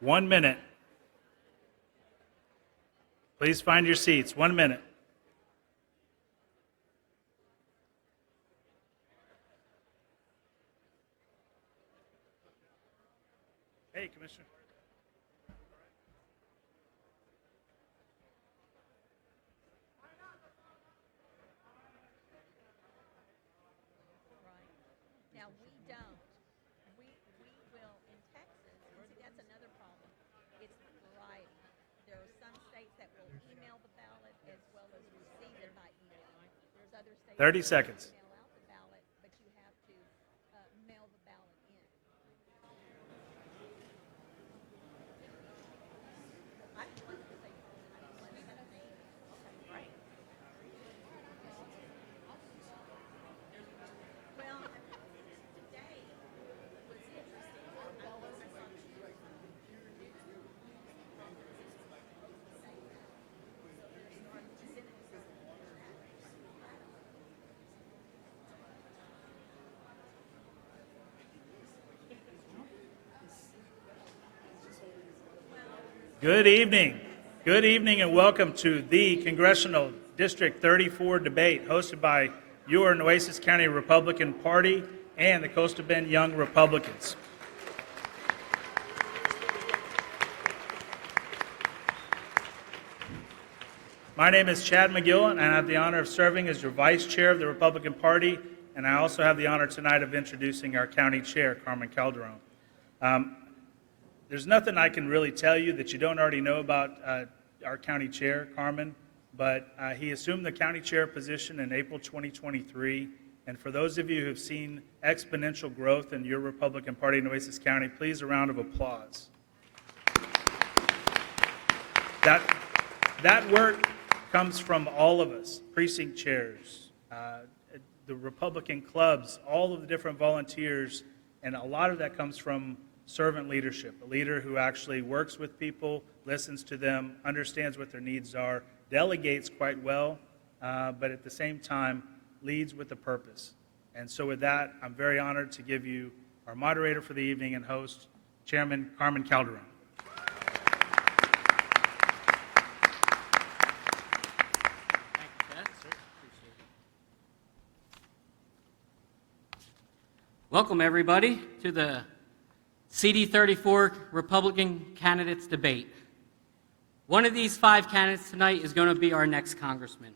1 minute. Please find your seats. 1 minute. Hey, Commissioner. Now, we don't. We will, in Texas, and see, that's another problem. It's variety. There are some states that will email the ballot as well as receive it by email. There's other states 30 that seconds. will mail out the ballot, but you have to mail the ballot in. I just wanted to say, okay, great. Well, today was interesting. Good evening. Good evening and welcome to the Congressional District 34 debate hosted by your Nueces County Republican Party and the Coastal Bend Young Republicans. My name is Chad McGill, and I have the honor of serving as your Vice Chair of the Republican Party, and I also have the honor tonight of introducing our County Chair, Carmen Calderon. There's nothing I can really tell you that you don't already know about our County Chair, Carmen, but he assumed the County Chair position in April 2023, and for those of you who have seen exponential growth in your Republican Party in Nueces County, please a round of applause. That work comes from all of us, precinct chairs, the Republican clubs, all of the different volunteers, and a lot of that comes from servant leadership, a leader who actually works with people, listens to them, understands what their needs are, delegates quite well, but at the same time leads with a purpose. And so with that, I'm very honored to give you our moderator for the evening and host, Chairman Carmen Calderon. Welcome, everybody, to the CD34 Republican Candidates Debate. One of these 5 candidates tonight is going to be our next congressman.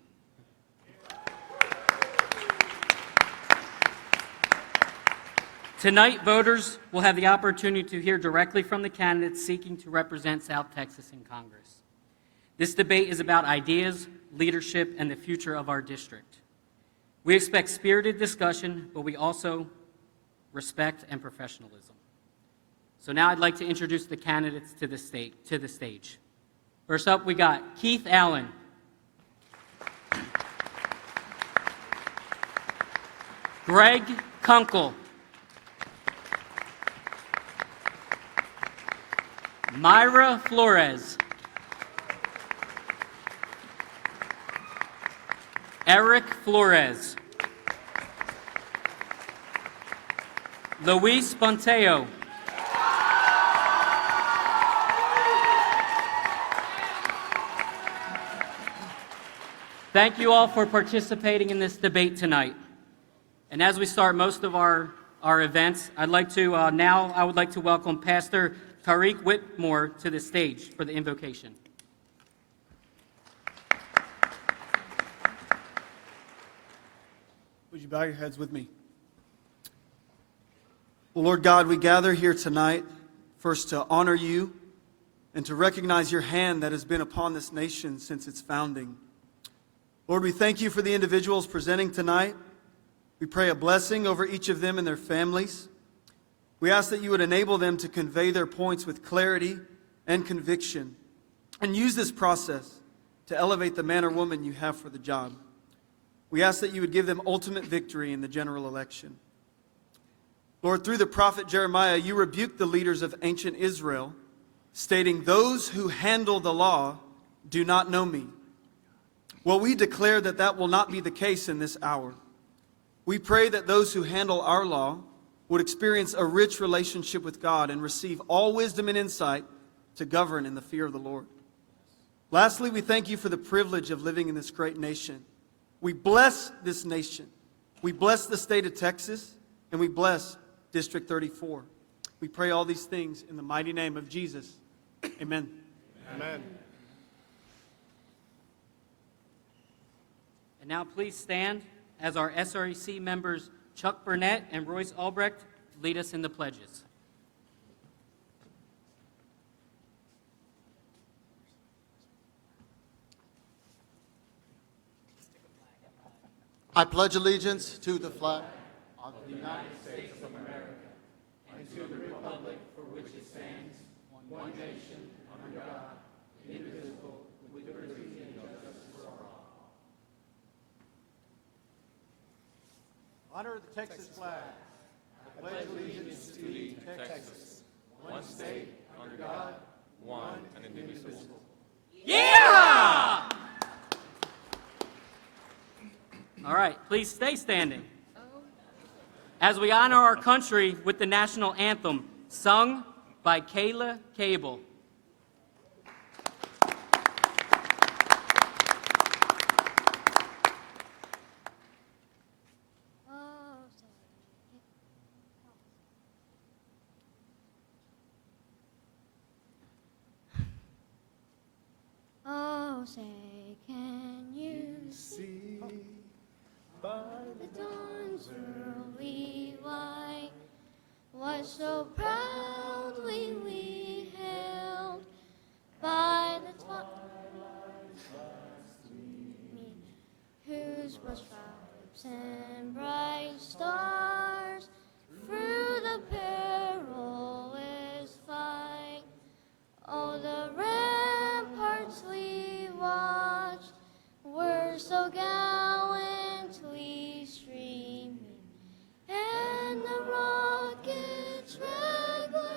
Tonight, voters will have the opportunity to hear directly from the candidates seeking to represent South Texas in Congress. This debate is about ideas, leadership, and the future of our district. We expect spirited discussion, but we also respect and professionalism. So now I'd like to introduce the candidates to the stage. First up, we got Keith Allen. Greg Kunkel. Myra Flores. Eric Flores. Luis Ponteo. Thank you all for participating in this debate tonight. And as we start most of our events, I would like to welcome Pastor Tariq Whitmore to the stage for the invocation. Would you bow your heads with me? Well, Lord God, we gather here tonight first to honor you and to recognize your hand that has been upon this nation since its founding. Lord, we thank you for the individuals presenting tonight. We pray a blessing over each of them and their families. We ask that you would enable them to convey their points with clarity and conviction and use this process to elevate the man or woman you have for the job. We ask that you would give them ultimate victory in the general election. Lord, through the prophet Jeremiah, you rebuked the leaders of ancient Israel, stating, "Those who handle the law do not know me." Well, we declare that that will not be the case in this hour. We pray that those who handle our law would experience a rich relationship with God and receive all wisdom and insight to govern in the fear of the Lord. Lastly, we thank you for the privilege of living in this great nation. We bless this nation. We bless the state of Texas, and we bless District 34. We pray all these things in the mighty name of Jesus. Amen. Amen. And now please stand as our SREC members Chuck Burnett and Royce Albrecht lead us in the pledges. I pledge allegiance to the flag of the United States of America and to the republic for which it stands, one nation, under God, indivisible, with liberty and justice for all. Honor the Texas flag. I pledge allegiance to thee, Texas, one state, under God, one and indivisible. Yeah! All right, please stay standing as we honor our country with the national anthem, sung by Kayla Cable. Oh, say, can you see by the dawn's early light what so proudly we hailed by the twilight's last gleaming, whose was stripes and bright stars through the perilous fight. Oh, the ramparts we watched were so gallantly streaming, and the rockets regular,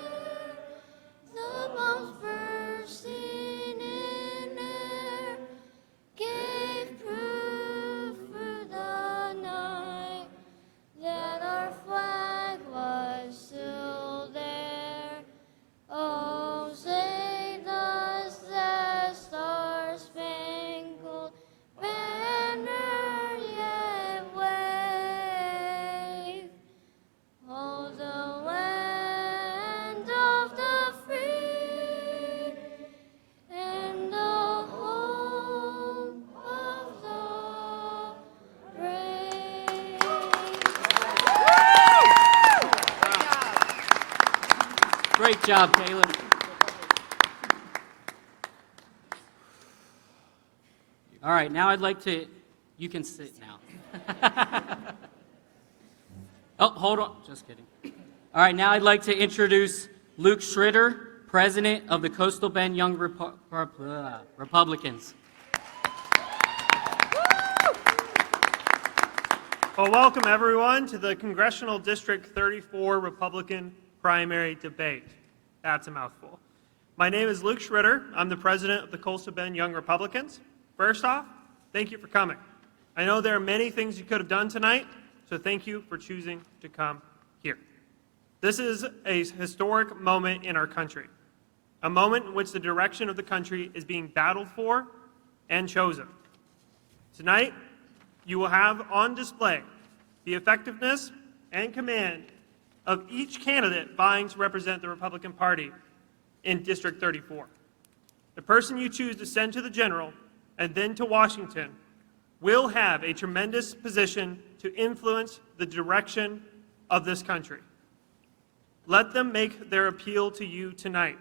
the bombs bursting in air, gave proof through the night that our flag was still there. Oh, say does the star-spangled banner yet wave? Oh, the land of the free and the home of the brave. Great job, Kayla. All right, now I'd like to, you can sit now. Oh, hold on, just kidding. All right, now I'd like to introduce Luke Schritter, President of the Coastal Bend Young Republicans. Well, welcome everyone to the Congressional District 34 Republican primary debate. That's a mouthful. My name is Luke Schritter. I'm the president of the Coastal Bend Young Republicans. First off, thank you for coming. I know there are many things you could have done tonight, so thank you for choosing to come here. This is a historic moment in our country, a moment in which the direction of the country is being battled for and chosen. Tonight, you will have on display the effectiveness and command of each candidate vying to represent the Republican Party in District 34. The person you choose to send to the general and then to Washington will have a tremendous position to influence the direction of this country. Let them make their appeal to you tonight,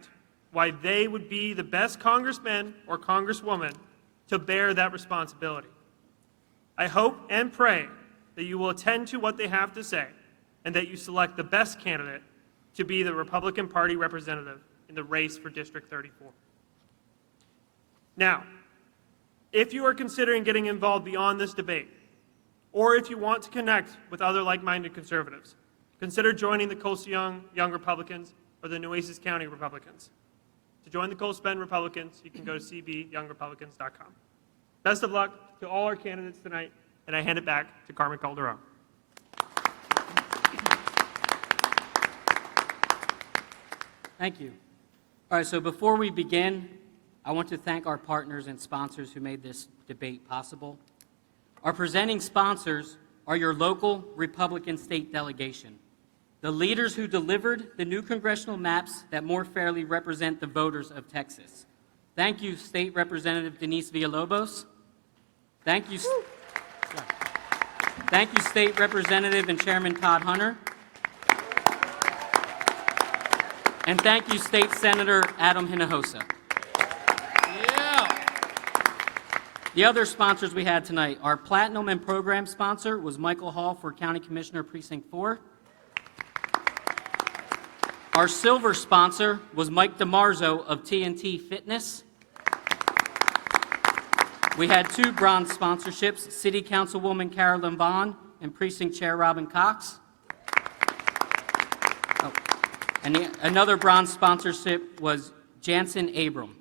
why they would be the best congressman or congresswoman to bear that responsibility. I hope and pray that you will attend to what they have to say and that you select the best candidate to be the Republican Party representative in the race for District 34. Now, if you are considering getting involved beyond this debate, or if you want to connect with other like-minded conservatives, consider joining the Coastal Young Republicans or the Nueces County Republicans. To join the Coastal Bend Republicans, you can go to cbyoungrepublicans.com. Best of luck to all our candidates tonight, and I hand it back to Carmen Calderon. Thank you. All right, so before we begin, I want to thank our partners and sponsors who made this debate possible. Our presenting sponsors are your local Republican state delegation, the leaders who delivered the new congressional maps that more fairly represent the voters of Texas. Thank you, State Representative Denise Villalobos. Thank you, State Representative and Chairman Todd Hunter. And thank you, State Senator Adam Hinojosa. The other sponsors we had tonight, our Platinum and Program sponsor was Michael Hall for County Commissioner Precinct 4. Our Silver sponsor was Mike DeMarzo of TNT Fitness. We had 2 Bronze sponsorships, City Councilwoman Carolyn Vaughn and Precinct Chair Robin Cox. Another Bronze sponsorship was Jansen Abram.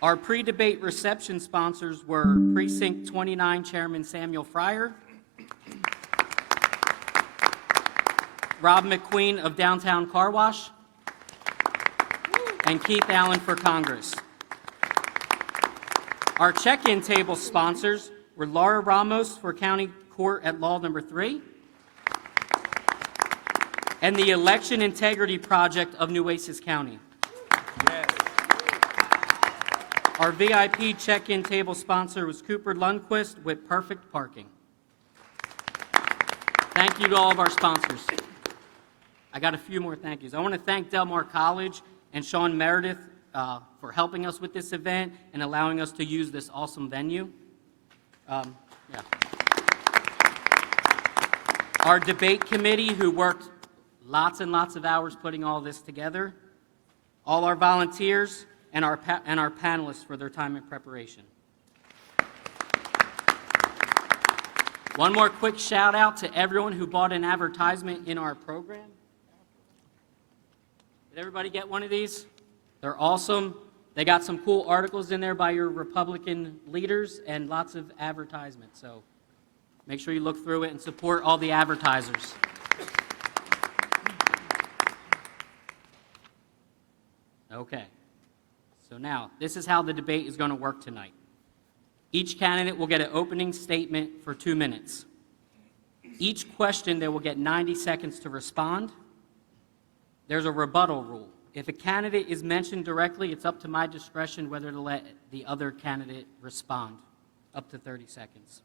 Our pre-debate reception sponsors were Precinct 29 Chairman Samuel Fryer, Rob McQueen of Downtown Car Wash, and Keith Allen for Congress. Our check-in table sponsors were Laura Ramos for County Court at Law Number 3, and the Election Integrity Project of Nueces County. Our VIP check-in table sponsor was Cooper Lundquist with Perfect Parking. Thank you to all of our sponsors. I got a few more thank yous. I want to thank Del Mar College and Sean Meredith for helping us with this event and allowing us to use this awesome venue. Our debate committee, who worked lots and lots of hours putting all this together. All our volunteers, and our panelists for their time in preparation. One more quick shout out to everyone who bought an advertisement in our program. Did everybody get one of these? They're awesome. They got some cool articles in there by your Republican leaders and lots of advertisements. So make sure you look through it and support all the advertisers. Okay. So now, this is how the debate is going to work tonight. Each candidate will get an opening statement for 2 minutes. Each question, they will get 90 seconds to respond. There's a rebuttal rule. If a candidate is mentioned directly, it's up to my discretion whether to let the other candidate respond, up to 30 seconds.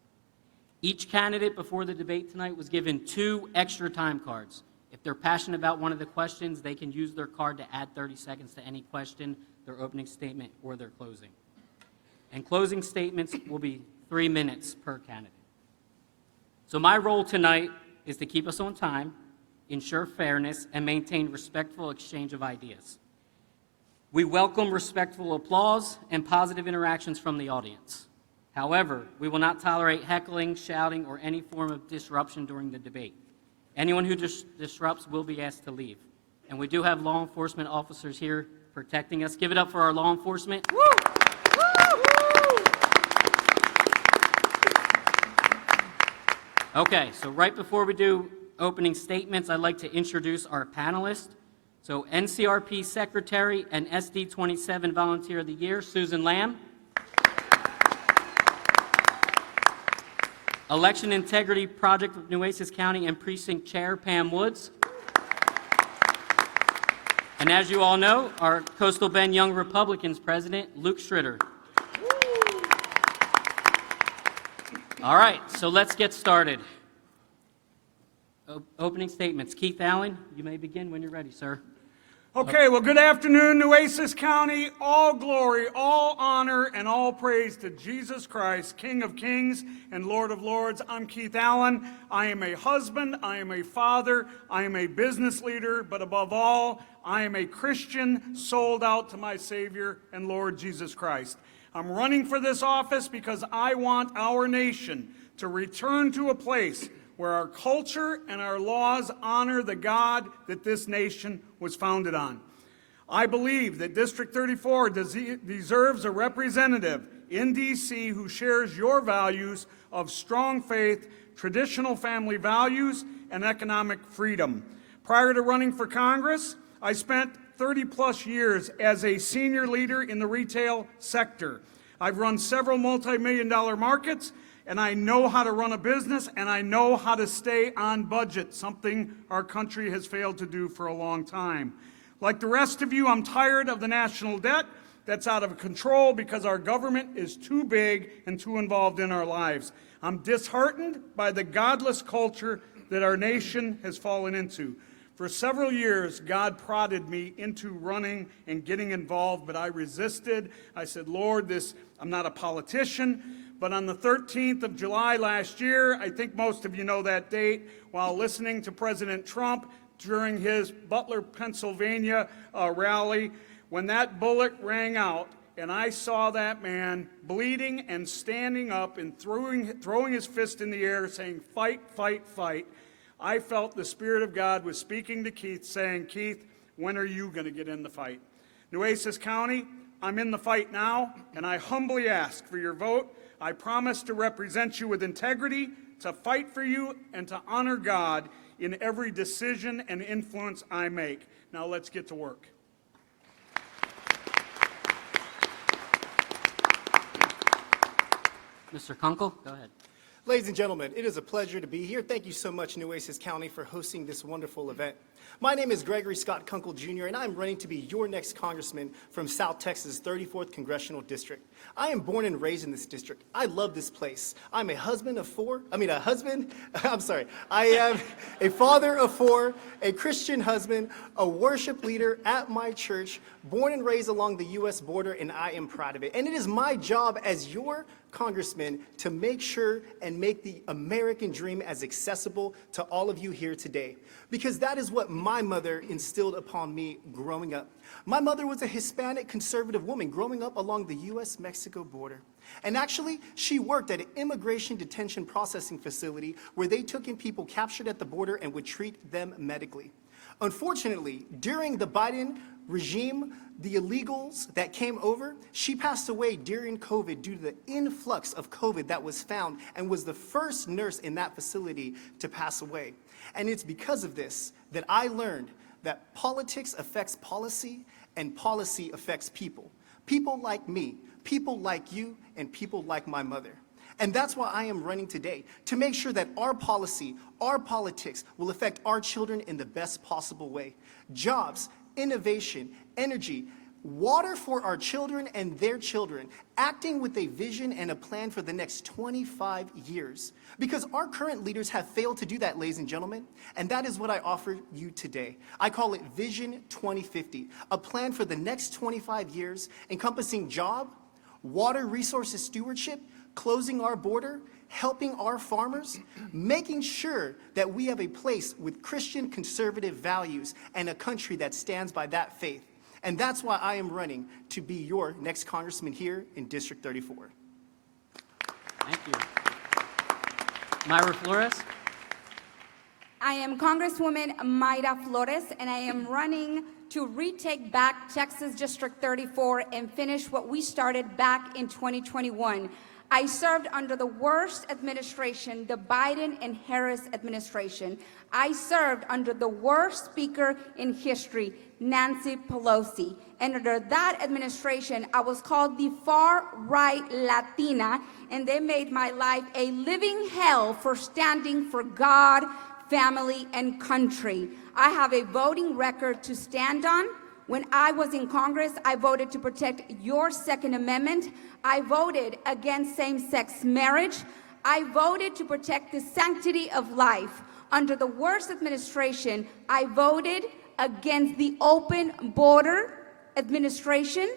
Each candidate before the debate tonight was given 2 extra time cards. If they're passionate about one of the questions, they can use their card to add 30 seconds to any question, their opening statement, or their closing. And closing statements will be 3 minutes per candidate. So my role tonight is to keep us on time, ensure fairness, and maintain respectful exchange of ideas. We welcome respectful applause and positive interactions from the audience. However, we will not tolerate heckling, shouting, or any form of disruption during the debate. Anyone who disrupts will be asked to leave. And we do have law enforcement officers here protecting us. Give it up for our law enforcement. Woo! Okay, so right before we do opening statements, I'd like to introduce our panelists. So NCRP Secretary and SD27 Volunteer of the Year, Susan Lamb. Election Integrity Project of Nueces County and Precinct Chair, Pam Woods. And as you all know, our Coastal Bend Young Republicans President, Luke Schroeder. All right, so let's get started. Opening statements. Keith Allen, you may begin when you're ready, sir. Okay, well, good afternoon, Nueces County. All glory, all honor, and all praise to Jesus Christ, King of Kings and Lord of Lords. I'm Keith Allen. I am a husband, I am a father, I am a business leader, but above all, I am a Christian sold out to my Savior and Lord Jesus Christ. I'm running for this office because I want our nation to return to a place where our culture and our laws honor the God that this nation was founded on. I believe that District 34 deserves a representative in D.C. who shares your values of strong faith, traditional family values, and economic freedom. Prior to running for Congress, I spent 30-plus years as a senior leader in the retail sector. I've run several multi-million-dollar markets, and I know how to run a business, and I know how to stay on budget, something our country has failed to do for a long time. Like the rest of you, I'm tired of the national debt that's out of control because our government is too big and too involved in our lives. I'm disheartened by the godless culture that our nation has fallen into. For several years, God prodded me into running and getting involved, but I resisted. I said, Lord, I'm not a politician. But on the 13th of July last year, I think most of you know that date, while listening to President Trump during his Butler, Pennsylvania rally, when that bullet rang out, and I saw that man bleeding and standing up and throwing his fist in the air saying, fight, fight, fight, I felt the Spirit of God was speaking to Keith, saying, Keith, when are you going to get in the fight? Nueces County, I'm in the fight now, and I humbly ask for your vote. I promise to represent you with integrity, to fight for you, and to honor God in every decision and influence I make. Now let's get to work. Mr. Kunkel, go ahead. Ladies and gentlemen, it is a pleasure to be here. Thank you so much, Nueces County, for hosting this wonderful event. My name is Gregory Scott Kunkel, Jr., and I'm running to be your next congressman from South Texas' 34th Congressional District. I am born and raised in this district. I love this place. I'm a husband of four. I am a father of four, a Christian husband, a worship leader at my church, born and raised along the U.S. border, and I am proud of it. And it is my job as your congressman to make sure and make the American dream as accessible to all of you here today, because that is what my mother instilled upon me growing up. My mother was a Hispanic conservative woman growing up along the U.S.-Mexico border. And actually, she worked at an immigration detention processing facility where they took in people captured at the border and would treat them medically. Unfortunately, during the Biden regime, the illegals that came over, she passed away during COVID due to the influx of COVID that was found and was the first nurse in that facility to pass away. And it's because of this that I learned that politics affects policy and policy affects people. People like me, people like you, and people like my mother. And that's why I am running today, to make sure that our policy, our politics will affect our children in the best possible way. Jobs, innovation, energy, water for our children and their children, acting with a vision and a plan for the next 25 years. Because our current leaders have failed to do that, ladies and gentlemen, and that is what I offer you today. I call it Vision 2050, a plan for the next 25 years encompassing job, water resources stewardship, closing our border, helping our farmers, making sure that we have a place with Christian conservative values and a country that stands by that faith. And that's why I am running to be your next congressman here in District 34. Thank you. Myra Flores. I am Congresswoman Mayra Flores, and I am running to retake back Texas District 34 and finish what we started back in 2021. I served under the worst administration, the Biden and Harris administration. I served under the worst speaker in history, Nancy Pelosi. And under that administration, I was called the far-right Latina, and they made my life a living hell for standing for God, family, and country. I have a voting record to stand on. When I was in Congress, I voted to protect your Second Amendment. I voted against same-sex marriage. I voted to protect the sanctity of life. Under the worst administration, I voted against the open border administration.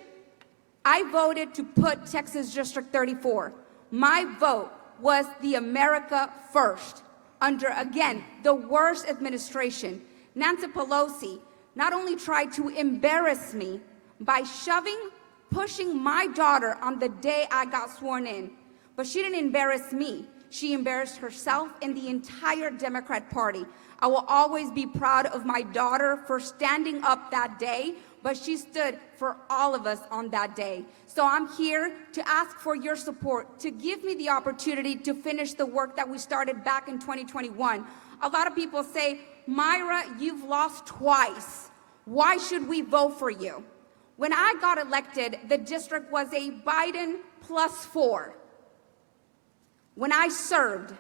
I voted to put Texas District 34. My vote was the America First. Under, again, the worst administration. Nancy Pelosi not only tried to embarrass me by pushing my daughter on the day I got sworn in, but she didn't embarrass me. She embarrassed herself and the entire Democrat Party. I will always be proud of my daughter for standing up that day, but she stood for all of us on that day. So I'm here to ask for your support, to give me the opportunity to finish the work that we started back in 2021. A lot of people say, Myra, you've lost twice. Why should we vote for you? When I got elected, the district was a Biden +4. When I served,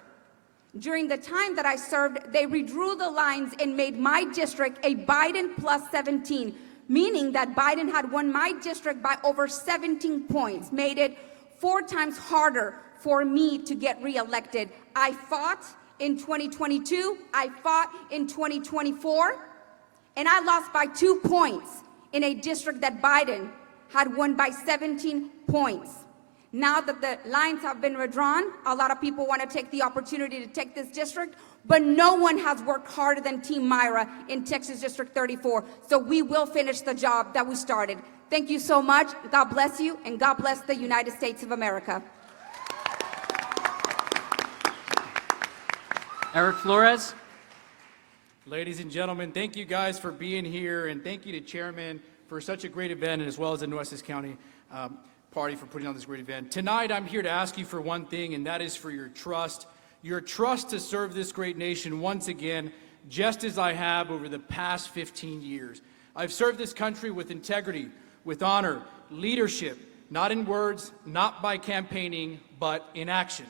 during the time that I served, they redrew the lines and made my district a Biden +17, meaning that Biden had won my district by over 17 points, made it 4 times harder for me to get reelected. I fought in 2022, I fought in 2024, and I lost by 2 points in a district that Biden had won by 17 points. Now that the lines have been redrawn, a lot of people want to take the opportunity to take this district, but no one has worked harder than Team Myra in Texas District 34. So we will finish the job that we started. Thank you so much. God bless you, and God bless the United States of America. Eric Flores. Ladies and gentlemen, thank you guys for being here, and thank you to Chairman for such a great event, and as well as the Nueces County Party for putting on this great event. Tonight, I'm here to ask you for one thing, and that is for your trust to serve this great nation once again, just as I have over the past 15 years. I've served this country with integrity, with honor, leadership, not in words, not by campaigning, but in action.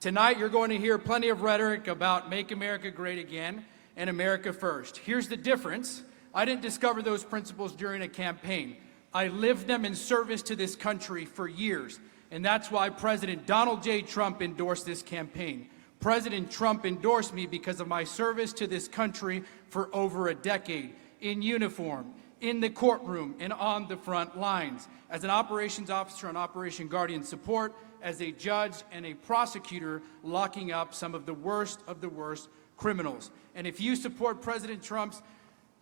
Tonight, you're going to hear plenty of rhetoric about Make America Great Again and America First. Here's the difference. I didn't discover those principles during a campaign. I lived them in service to this country for years, and that's why President Donald J. Trump endorsed this campaign. President Trump endorsed me because of my service to this country for over a decade, in uniform, in the courtroom, and on the front lines, as an operations officer on Operation Guardian Support, as a judge and a prosecutor locking up some of the worst criminals. And if you support President Trump's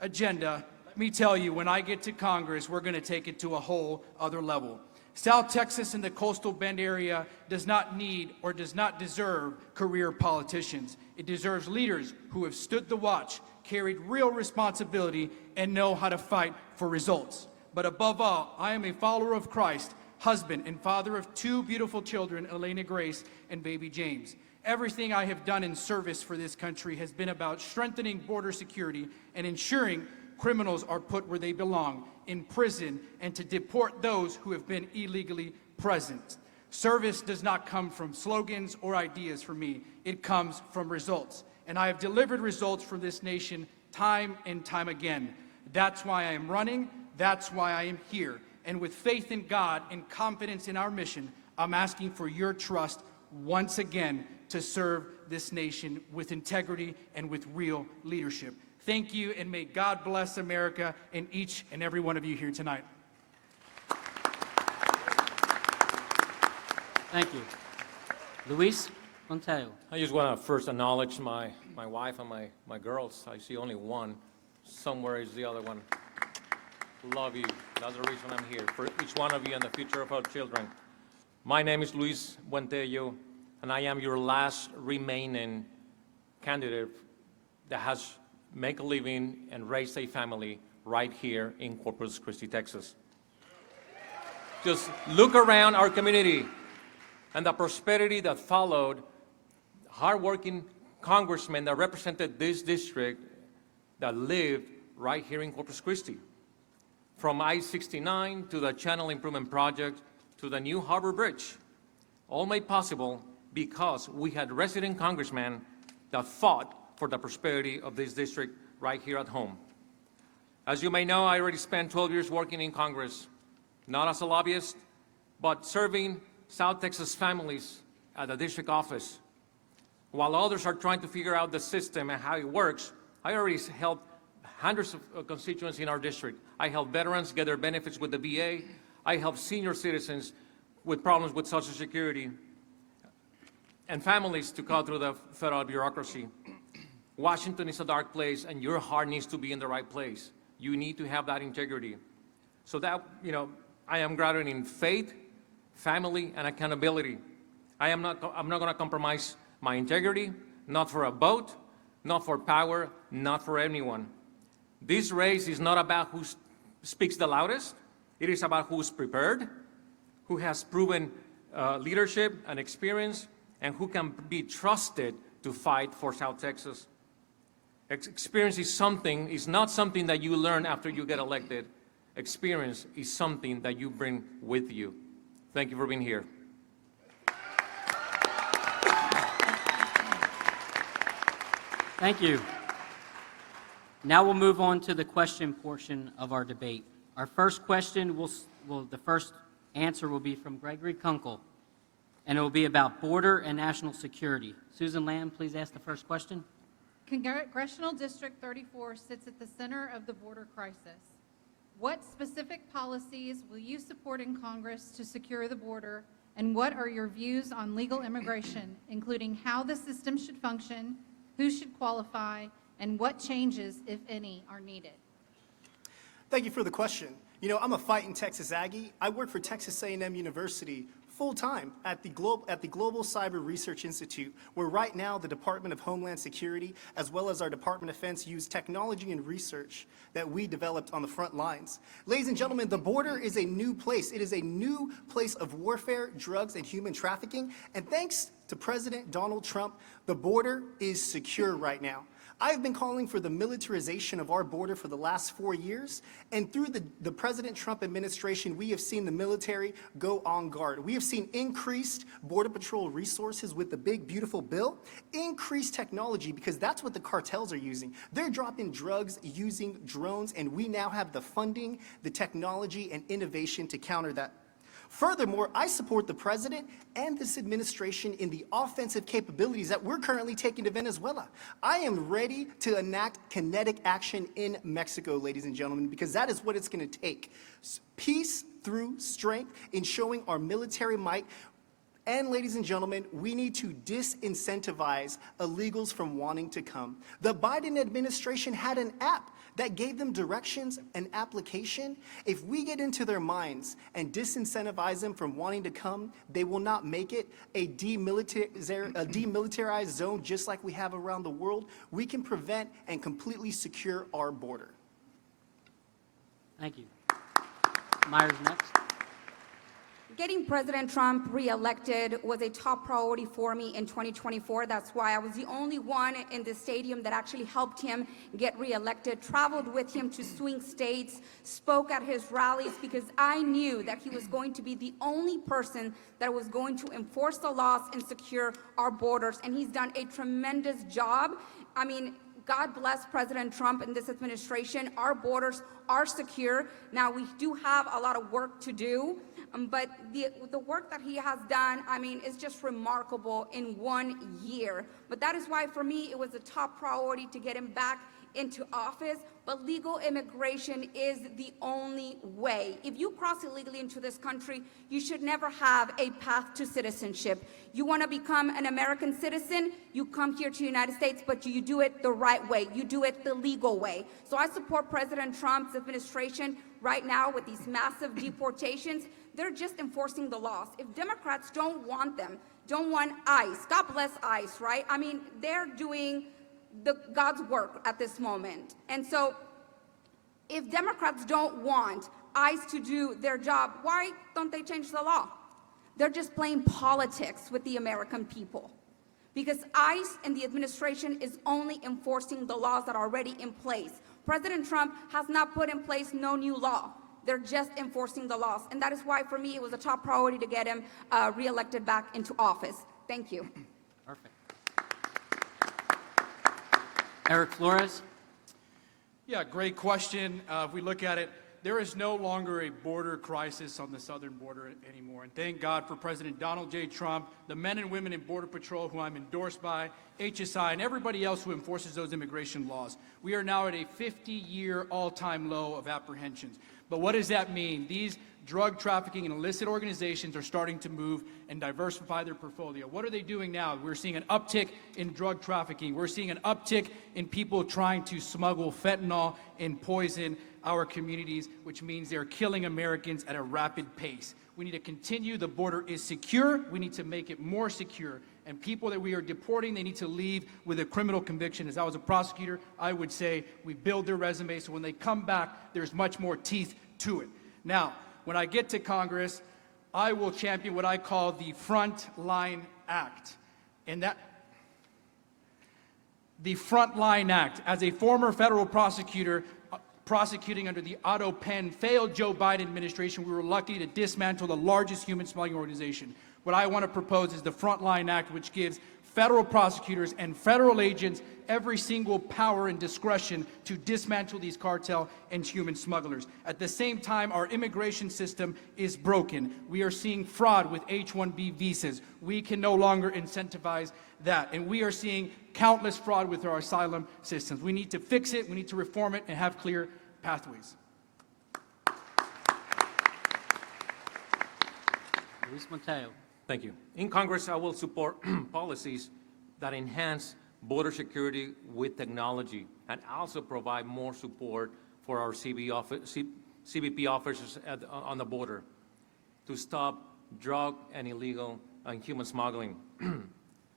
agenda, let me tell you, when I get to Congress, we're going to take it to a whole other level. South Texas and the Coastal Bend area does not need or does not deserve career politicians. It deserves leaders who have stood the watch, carried real responsibility, and know how to fight for results. But above all, I am a follower of Christ, husband and father of 2 beautiful children, Elena Grace and baby James. Everything I have done in service for this country has been about strengthening border security and ensuring criminals are put where they belong, in prison, and to deport those who have been illegally present. Service does not come from slogans or ideas for me. It comes from results. And I have delivered results for this nation time and time again. That's why I am running. That's why I am here. And with faith in God and confidence in our mission, I'm asking for your trust once again to serve this nation with integrity and with real leadership. Thank you, and may God bless America and each and every one of you here tonight. Thank you. Luis Montero. I just want to first acknowledge my wife and my girls. I see only one. Somewhere is the other one. Love you. That's the reason I'm here, for each one of you and the future of our children. My name is Luis Buentello, and I am your last remaining candidate that has make a living and raise a family right here in Corpus Christi, Texas. Just look around our community and the prosperity that followed hardworking congressmen that represented this district that lived right here in Corpus Christi. From I-69 to the Channel Improvement Project to the new Harbor Bridge, all made possible because we had resident congressmen that fought for the prosperity of this district right here at home. As you may know, I already spent 12 years working in Congress, not as a lobbyist, but serving South Texas families at the district office. While others are trying to figure out the system and how it works, I already helped hundreds of constituents in our district. I helped veterans get their benefits with the VA. I helped senior citizens with problems with Social Security, and families to go through the federal bureaucracy. Washington is a dark place, and your heart needs to be in the right place. You need to have that integrity. So that, I am grounded in faith, family, and accountability. I'm not going to compromise my integrity, not for a vote, not for power, not for anyone. This race is not about who speaks the loudest. It is about who's prepared, who has proven leadership and experience, and who can be trusted to fight for South Texas. Experience is not something that you learn after you get elected. Experience is something that you bring with you. Thank you for being here. Thank you. Now we'll move on to the question portion of our debate. Our first question the first answer will be from Gregory Kunkel, and it will be about border and national security. Susan Lamb, please ask the first question. Congressional District 34 sits at the center of the border crisis. What specific policies will you support in Congress to secure the border, and what are your views on legal immigration, including how the system should function, who should qualify, and what changes, if any, are needed? Thank you for the question. You know, I'm a fighting Texas Aggie. I work for Texas A&M University full-time at the Global Cyber Research Institute, where right now the Department of Homeland Security, as well as our Department of Defense, use technology and research that we developed on the front lines. Ladies and gentlemen, the border is a new place. It is a new place of warfare, drugs, and human trafficking. And thanks to President Donald Trump, the border is secure right now. I've been calling for the militarization of our border for the last 4 years, and through the President Trump administration, we have seen the military go on guard. We have seen increased Border Patrol resources with the big, beautiful bill, increased technology, because that's what the cartels are using. They're dropping drugs using drones, and we now have the funding, the technology, and innovation to counter that. Furthermore, I support the president and this administration in the offensive capabilities that we're currently taking to Venezuela. I am ready to enact kinetic action in Mexico, ladies and gentlemen, because that is what it's going to take. Peace through strength in showing our military might. And ladies and gentlemen, we need to disincentivize illegals from wanting to come. The Biden administration had an app that gave them directions and application. If we get into their minds and disincentivize them from wanting to come, they will not make it a demilitarized zone just like we have around the world. We can prevent and completely secure our border. Thank you. Myers next. Getting President Trump reelected was a top priority for me in 2024. That's why I was the only one in the stadium that actually helped him get reelected, traveled with him to swing states, spoke at his rallies, because I knew that he was going to be the only person that was going to enforce the laws and secure our borders. And he's done a tremendous job. I mean, God bless President Trump and this administration. Our borders are secure. Now, we do have a lot of work to do. But the work that he has done, I mean, is just remarkable in 1 year. But that is why, for me, it was a top priority to get him back into office. But legal immigration is the only way. If you cross illegally into this country, you should never have a path to citizenship. You want to become an American citizen, you come here to the United States, but you do it the right way. You do it the legal way. So I support President Trump's administration right now with these massive deportations. They're just enforcing the laws. If Democrats don't want them, don't want ICE, God bless ICE, right? I mean, they're doing God's work at this moment. And so if Democrats don't want ICE to do their job, why don't they change the law? They're just playing politics with the American people. Because ICE and the administration is only enforcing the laws that are already in place. President Trump has not put in place no new law. They're just enforcing the laws. And that is why, for me, it was a top priority to get him reelected back into office. Thank you. Perfect. Eric Flores. Yeah, great question. If we look at it, there is no longer a border crisis on the southern border anymore. And thank God for President Donald J. Trump, the men and women in Border Patrol who I'm endorsed by, HSI, and everybody else who enforces those immigration laws. We are now at a 50-year all-time low of apprehensions. But what does that mean? These drug trafficking and illicit organizations are starting to move and diversify their portfolio. What are they doing now? We're seeing an uptick in drug trafficking. We're seeing an uptick in people trying to smuggle fentanyl and poison our communities, which means they're killing Americans at a rapid pace. We need to continue. The border is secure. We need to make it more secure. And people that we are deporting, they need to leave with a criminal conviction. As I was a prosecutor, I would say we build their resume so when they come back, there's much more teeth to it. Now, when I get to Congress, I will champion what I call the Front Line Act. And the Frontline Act. As a former federal prosecutor prosecuting under the Otto Penn failed Joe Biden administration, we were lucky to dismantle the largest human smuggling organization. What I want to propose is the Frontline Act, which gives federal prosecutors and federal agents every single power and discretion to dismantle these cartel and human smugglers. At the same time, our immigration system is broken. We are seeing fraud with H-1B visas. We can no longer incentivize that. And we are seeing countless fraud with our asylum systems. We need to fix it, we need to reform it, and have clear pathways. Luis Mateo. Thank you. In Congress, I will support policies that enhance border security with technology and also provide more support for our CBP officers on the border to stop drug and illegal and human smuggling.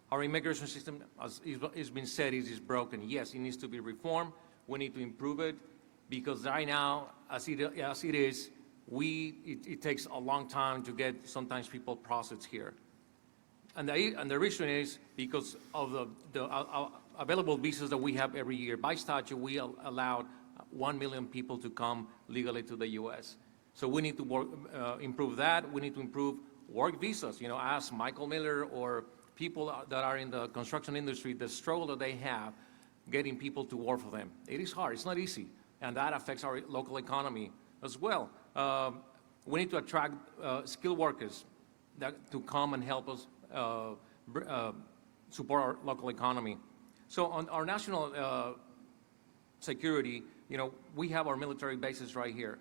Our immigration system, as it's been said, is broken. Yes, it needs to be reformed. We need to improve it because right now, as it is, it takes a long time to get sometimes people processed here. And the reason is because of the available visas that we have every year. By statute, we allowed 1 million people to come legally to the U.S. So we need to improve that. We need to improve work visas. You know, ask Michael Miller or people that are in the construction industry, the struggle that they have getting people to work for them. It is hard. It's not easy. And that affects our local economy as well. We need to attract skilled workers to come and help us support our local economy. So on our national security, you know, we have our military bases right here.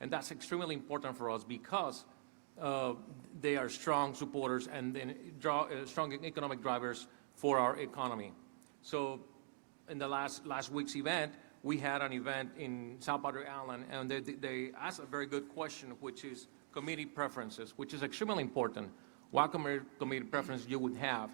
And that's extremely important for us because they are strong supporters and strong economic drivers for our economy. So in the last week's event, we had an event in South Padre Island, and they asked a very good question, which is committee preferences, which is extremely important. What committee preference you would have.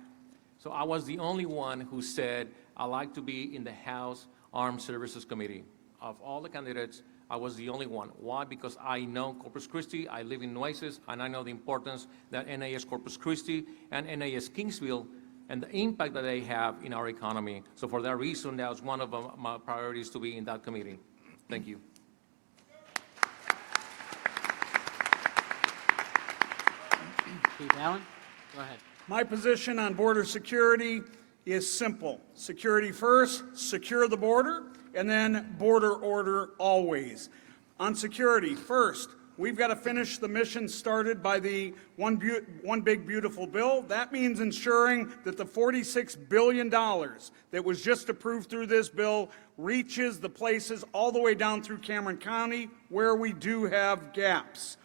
So I was the only one who said, I like to be in the House Armed Services Committee. Of all the candidates, I was the only one. Why? Because I know Corpus Christi, I live in Nueces, and I know the importance that NAS Corpus Christi and NAS Kingsville and the impact that they have in our economy. So for that reason, that was one of my priorities to be in that committee. Thank you. Keith Allen, go ahead. My position on border security is simple. Security first, secure the border, and then border order always. On security, first, we've got to finish the mission started by the One Big Beautiful Bill. That means ensuring that the $46 billion that was just approved through this bill reaches the places all the way down through Cameron County where we do have gaps.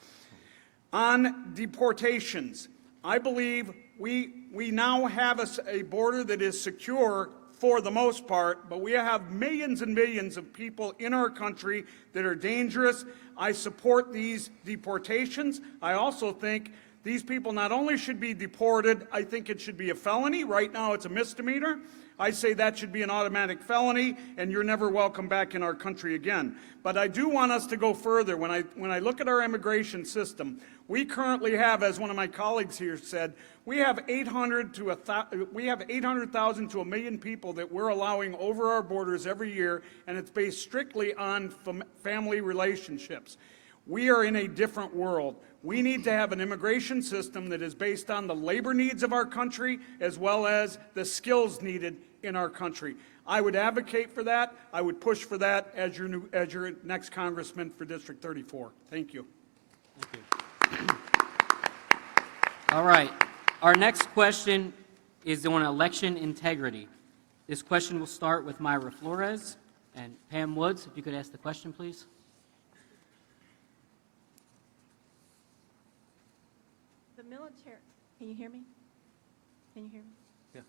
On deportations, I believe we now have a border that is secure for the most part, but we have millions and millions of people in our country that are dangerous. I support these deportations. I also think these people not only should be deported, I think it should be a felony. Right now it's a misdemeanor. I say that should be an automatic felony, and you're never welcome back in our country again. But I do want us to go further. When I look at our immigration system, we currently have, as one of my colleagues here said, we have 800,000 to 1 million people that we're allowing over our borders every year, and it's based strictly on family relationships. We are in a different world. We need to have an immigration system that is based on the labor needs of our country as well as the skills needed in our country. I would advocate for that. I would push for that as your next congressman for District 34. Thank you. Thank you. All right. Our next question is on election integrity. This question will start with Myra Flores and Pam Woods. If you could ask the question, please. The military, can you hear me? Can you hear me? Yeah.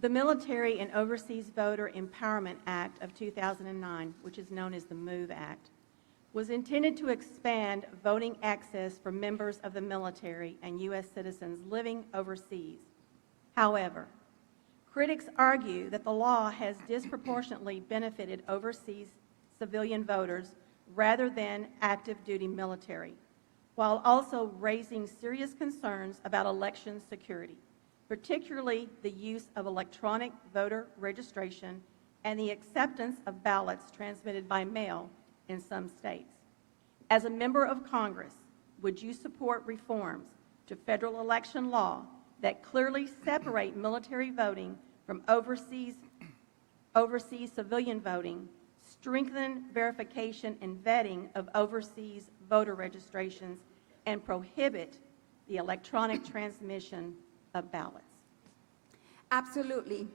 The Military and Overseas Voter Empowerment Act of 2009, which is known as the MOVE Act, was intended to expand voting access for members of the military and U.S. citizens living overseas. However, critics argue that the law has disproportionately benefited overseas civilian voters rather than active duty military, while also raising serious concerns about election security, particularly the use of electronic voter registration and the acceptance of ballots transmitted by mail in some states. As a member of Congress, would you support reforms to federal election law that clearly separate military voting from overseas civilian voting, strengthen verification and vetting of overseas voter registrations, and prohibit the electronic transmission of ballots? Absolutely.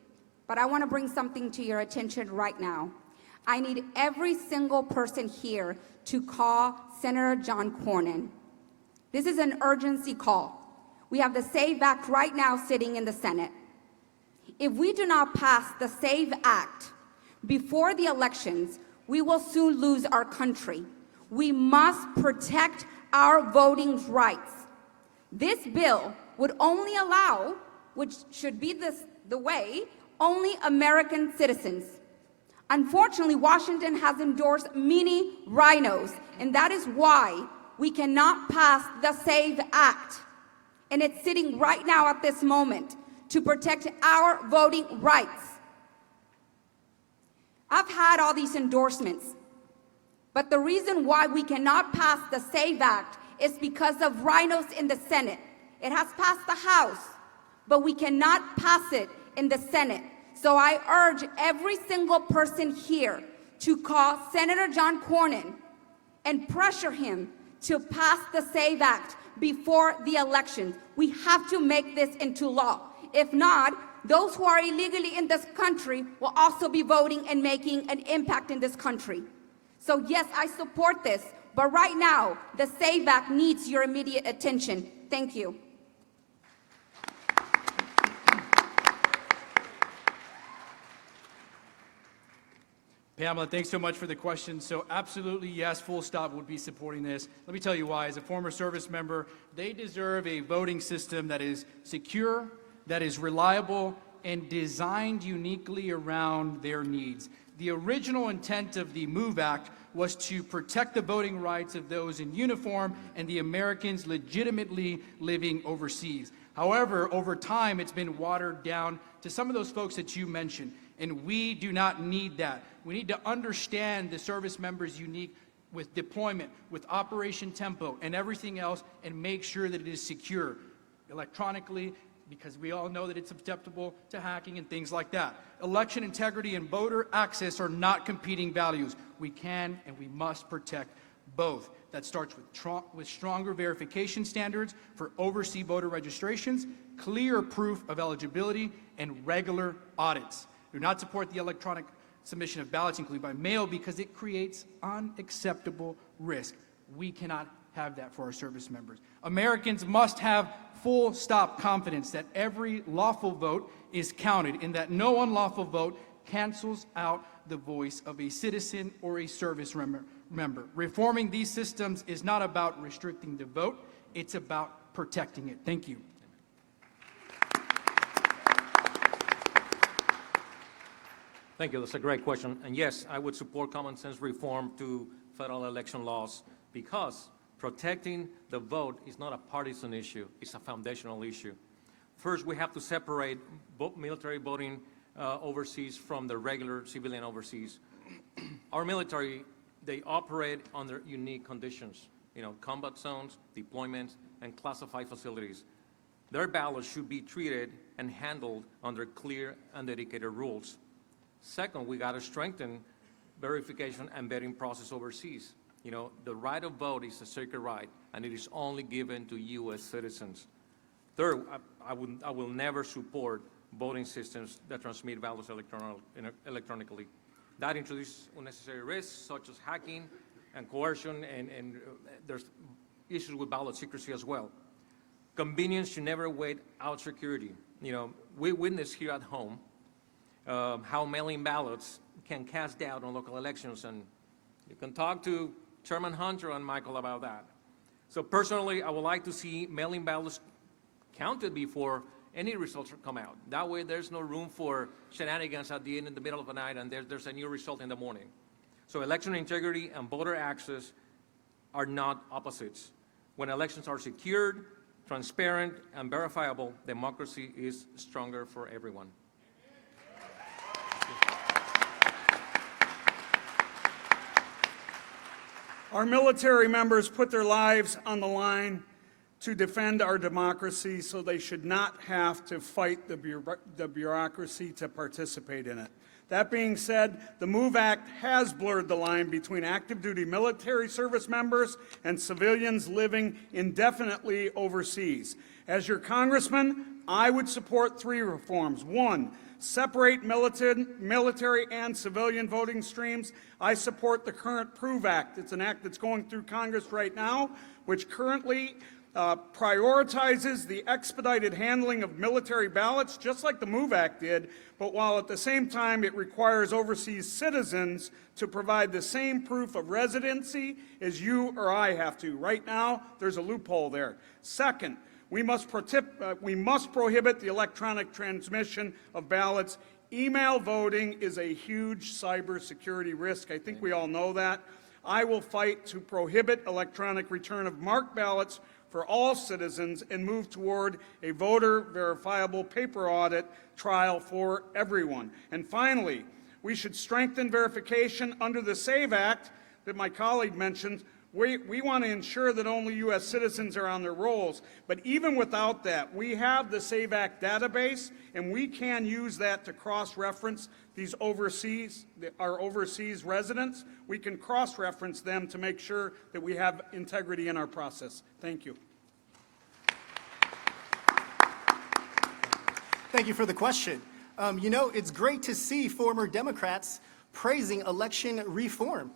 But I want to bring something to your attention right now. I need every single person here to call Senator John Cornyn. This is an urgency call. We have the SAVE Act right now sitting in the Senate. If we do not pass the SAVE Act before the elections, we will soon lose our country. We must protect our voting rights. This bill would only allow, which should be the way, only American citizens. Unfortunately, Washington has endorsed many rhinos, and that is why we cannot pass the SAVE Act. And it's sitting right now at this moment to protect our voting rights. I've had all these endorsements, but the reason why we cannot pass the SAVE Act is because of rhinos in the Senate. It has passed the House, but we cannot pass it in the Senate. So I urge every single person here to call Senator John Cornyn and pressure him to pass the SAVE Act before the elections. We have to make this into law. If not, those who are illegally in this country will also be voting and making an impact in this country. So yes, I support this, but right now, the SAVE Act needs your immediate attention. Thank you. Pamela, thanks so much for the question. So absolutely, yes, full stop, would be supporting this. Let me tell you why. As a former service member, they deserve a voting system that is secure, that is reliable, and designed uniquely around their needs. The original intent of the MOVE Act was to protect the voting rights of those in uniform and the Americans legitimately living overseas. However, over time, it's been watered down to some of those folks that you mentioned, and we do not need that. We need to understand the service members' unique with deployment, with Operation Tempo, and everything else, and make sure that it is secure electronically, because we all know that it's susceptible to hacking and things like that. Election integrity and voter access are not competing values. We can and we must protect both. That starts with stronger verification standards for overseas voter registrations, clear proof of eligibility, and regular audits. Do not support the electronic submission of ballots, including by mail, because it creates unacceptable risk. We cannot have that for our service members. Americans must have full stop confidence that every lawful vote is counted and that no unlawful vote cancels out the voice of a citizen or a service member. Reforming these systems is not about restricting the vote, it's about protecting it. Thank you. Thank you. That's a great question. And yes, I would support common sense reform to federal election laws because protecting the vote is not a partisan issue. It's a foundational issue. First, we have to separate military voting overseas from the regular civilian overseas. Our military, they operate under unique conditions, combat zones, deployments, and classified facilities. Their ballots should be treated and handled under clear and dedicated rules. Second, we got to strengthen verification and vetting process overseas. The right of vote is a sacred right, and it is only given to U.S. citizens. Third, I will never support voting systems that transmit ballots electronically. That introduces unnecessary risks, such as hacking and coercion, and there's issues with ballot secrecy as well. Convenience should never wait out security. We witness here at home how mail-in ballots can cast doubt on local elections, and you can talk to Chairman Hunter and Michael about that. So personally, I would like to see mail-in ballots counted before any results come out. That way there's no room for shenanigans at the end in the middle of the night and there's a new result in the morning. So election integrity and voter access are not opposites. When elections are secured, transparent, and verifiable democracy is stronger for everyone. Our military members put their lives on the line to defend our democracy, so they should not have to fight the bureaucracy to participate in it. That being said, the MOVE Act has blurred the line between active duty military service members and civilians living indefinitely overseas. As your congressman, I would support 3 reforms. 1, separate military and civilian voting streams. I support the current PROVE Act. It's an act that's going through Congress right now, which currently prioritizes the expedited handling of military ballots, just like the MOVE Act did, but while at the same time it requires overseas citizens to provide the same proof of residency as you or I have to. Right now, there's a loophole there. Second, we must prohibit the electronic transmission of ballots. Email voting is a huge cybersecurity risk. I think we all know that. I will fight to prohibit electronic return of marked ballots for all citizens and move toward a voter verifiable paper audit trial for everyone. And finally, we should strengthen verification under the SAVE Act that my colleague mentioned. We want to ensure that only U.S. citizens are on their rolls, but even without that, we have the SAVE Act database, and we can use that to cross-reference these our overseas residents. We can cross-reference them to make sure that we have integrity in our process. Thank you. Thank you for the question. You know, it's great to see former Democrats praising election reform.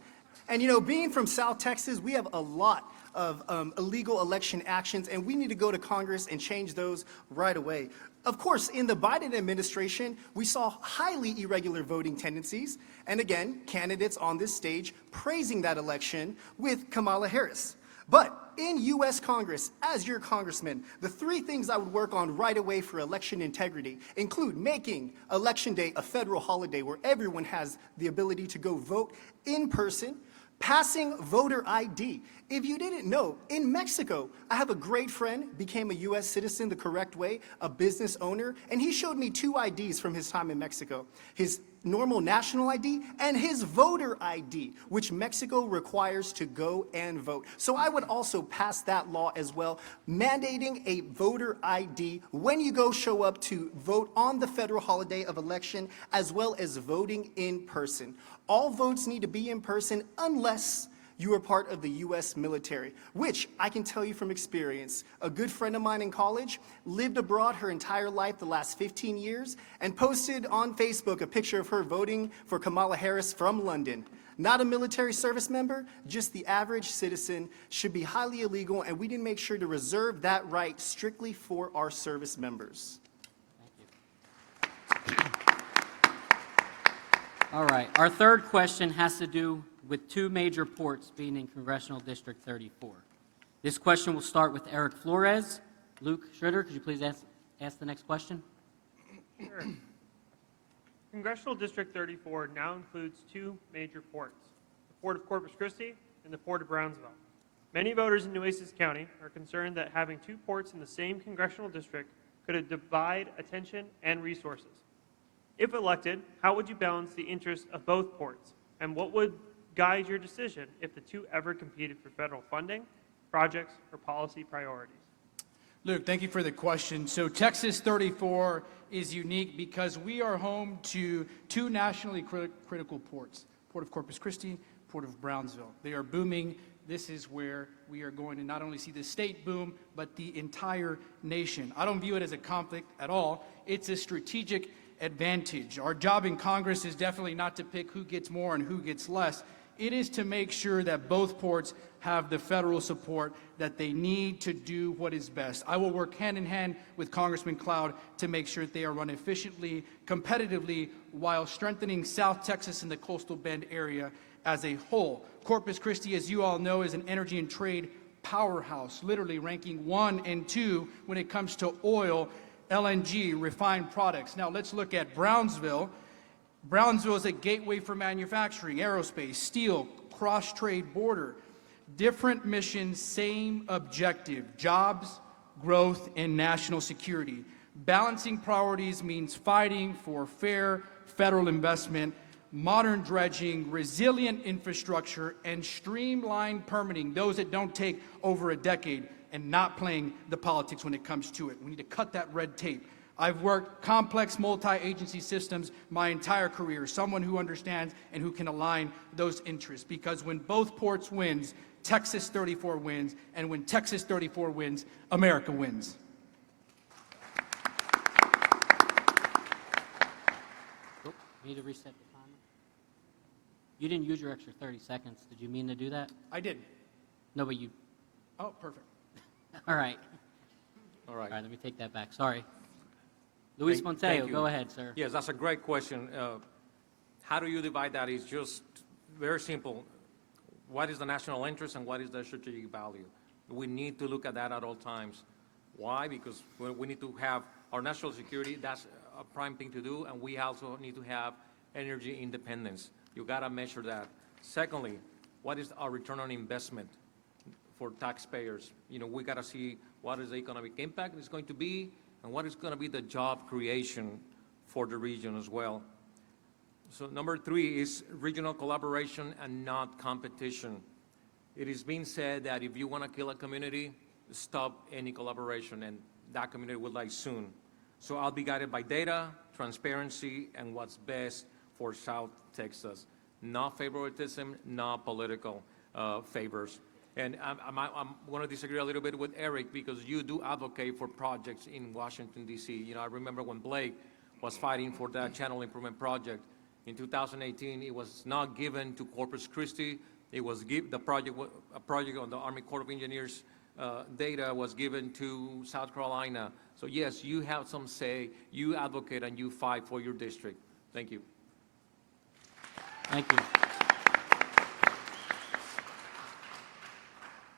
And you know, being from South Texas, we have a lot of illegal election actions, and we need to go to Congress and change those right away. Of course, in the Biden administration, we saw highly irregular voting tendencies, and again, candidates on this stage praising that election with Kamala Harris. But in U.S. Congress, as your congressman, the 3 things I would work on right away for election integrity include making Election Day a federal holiday where everyone has the ability to go vote in person, passing voter ID. If you didn't know, in Mexico, I have a great friend, became a U.S. citizen the correct way, a business owner, and he showed me 2 IDs from his time in Mexico. His normal national ID and his voter ID, which Mexico requires to go and vote. So I would also pass that law as well, mandating a voter ID when you go show up to vote on the federal holiday of election, as well as voting in person. All votes need to be in person unless you are part of the U.S. military, which I can tell you from experience. A good friend of mine in college lived abroad her entire life, the last 15 years, and posted on Facebook a picture of her voting for Kamala Harris from London. Not a military service member, just the average citizen, should be highly illegal, and we need to make sure to reserve that right strictly for our service members. Thank you. All right, our third question has to do with 2 major ports being in Congressional District 34. This question will start with Eric Flores. Luke Schroeder, could you please ask the next question? Sure. Congressional District 34 now includes 2 major ports, the Port of Corpus Christi and the Port of Brownsville. Many voters in Nueces County are concerned that having 2 ports in the same congressional district could divide attention and resources. If elected, how would you balance the interests of both ports? And what would guide your decision if the 2 ever competed for federal funding, projects, or policy priorities? Luke, thank you for the question. So Texas 34 is unique because we are home to 2 nationally critical ports, Port of Corpus Christi, Port of Brownsville. They are booming. This is where we are going to not only see the state boom, but the entire nation. I don't view it as a conflict at all. It's a strategic advantage. Our job in Congress is definitely not to pick who gets more and who gets less. It is to make sure that both ports have the federal support that they need to do what is best. I will work hand in hand with Congressman Cloud to make sure that they are run efficiently, competitively, while strengthening South Texas and the Coastal Bend area as a whole. Corpus Christi, as you all know, is an energy and trade powerhouse, literally ranking 1 and 2 when it comes to oil, LNG, refined products. Now let's look at Brownsville. Brownsville is a gateway for manufacturing, aerospace, steel, cross-trade border. Different missions, same objective, jobs, growth, and national security. Balancing priorities means fighting for fair federal investment, modern dredging, resilient infrastructure, and streamlined permitting, those that don't take over a decade, and not playing the politics when it comes to it. We need to cut that red tape. I've worked complex multi-agency systems my entire career, someone who understands and who can align those interests, because when both ports wins, Texas 34 wins, and when Texas 34 wins, America wins. Oh, we need to reset the timer. You didn't use your extra 30 seconds. Did you mean to do that? I did. No, but you... Oh, perfect. All right. All right. All right, let me take that back. Sorry. Luis Thank Monteo, you. go ahead, sir. Yes, that's a great question. How do you divide that? It's just very simple. What is the national interest and what is the strategic value? We need to look at that at all times. Why? Because we need to have our national security. That's a prime thing to do, and we also need to have energy independence. You got to measure that. Secondly, what is our return on investment for taxpayers? You know, we got to see what is the economic impact is going to be and what is going to be the job creation for the region as well. So number 3 is regional collaboration and not competition. It is being said that if you want to kill a community, stop any collaboration, and that community will die soon. So I'll be guided by data, transparency, and what's best for South Texas. Not favoritism, not political favors. And I'm going to disagree a little bit with Eric, because you do advocate for projects in Washington, D.C. You know, I remember when Blake was fighting for that channel improvement project. In 2018, it was not given to Corpus Christi. It was a project on the Army Corps of Engineers data was given to South Carolina. So yes, you have some say, you advocate, and you fight for your district. Thank you. Thank you.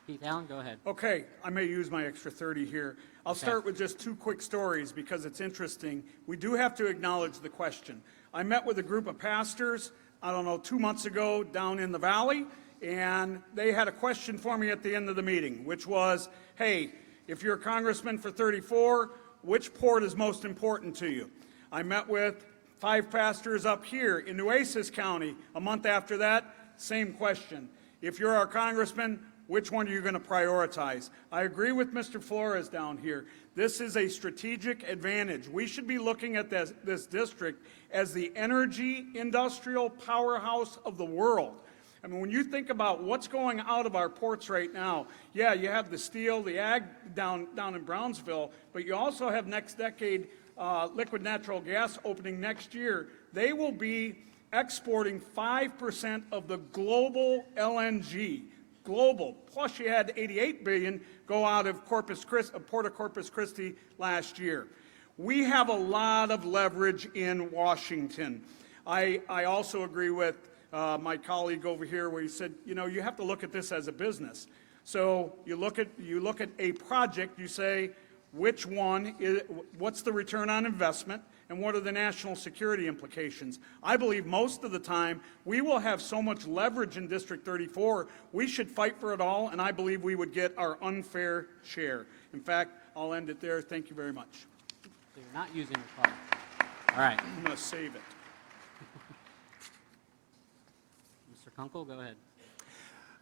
Keith Allen, go ahead. Okay, I may use my extra 30 here. I'll start with just 2 quick stories because it's interesting. We do have to acknowledge the question. I met with a group of pastors, I don't know, 2 months ago down in the valley, and they had a question for me at the end of the meeting, which was, hey, if you're a congressman for 34, which port is most important to you? I met with 5 pastors up here in Nueces County. A month after that, same question. If you're our congressman, which one are you going to prioritize? I agree with Mr. Flores down here. This is a strategic advantage. We should be looking at this district as the energy industrial powerhouse of the world. I mean, when you think about what's going out of our ports right now, yeah, you have the steel, the ag down in Brownsville, but you also have next decade liquid natural gas opening next year. They will be exporting 5% of the global LNG. Global. Plus you had 88 billion go out of Port of Corpus Christi last year. We have a lot of leverage in Washington. I also agree with my colleague over here where he said, you know, you have to look at this as a business. So you look at a project, you say, which one is, what's the return on investment? And what are the national security implications? I believe most of the time we will have so much leverage in District 34, we should fight for it all, and I believe we would get our unfair share. In fact, I'll end it there. Thank you very much. So you're not using your phone. All right. I'm going to save it. Mr. Kunkel, go ahead.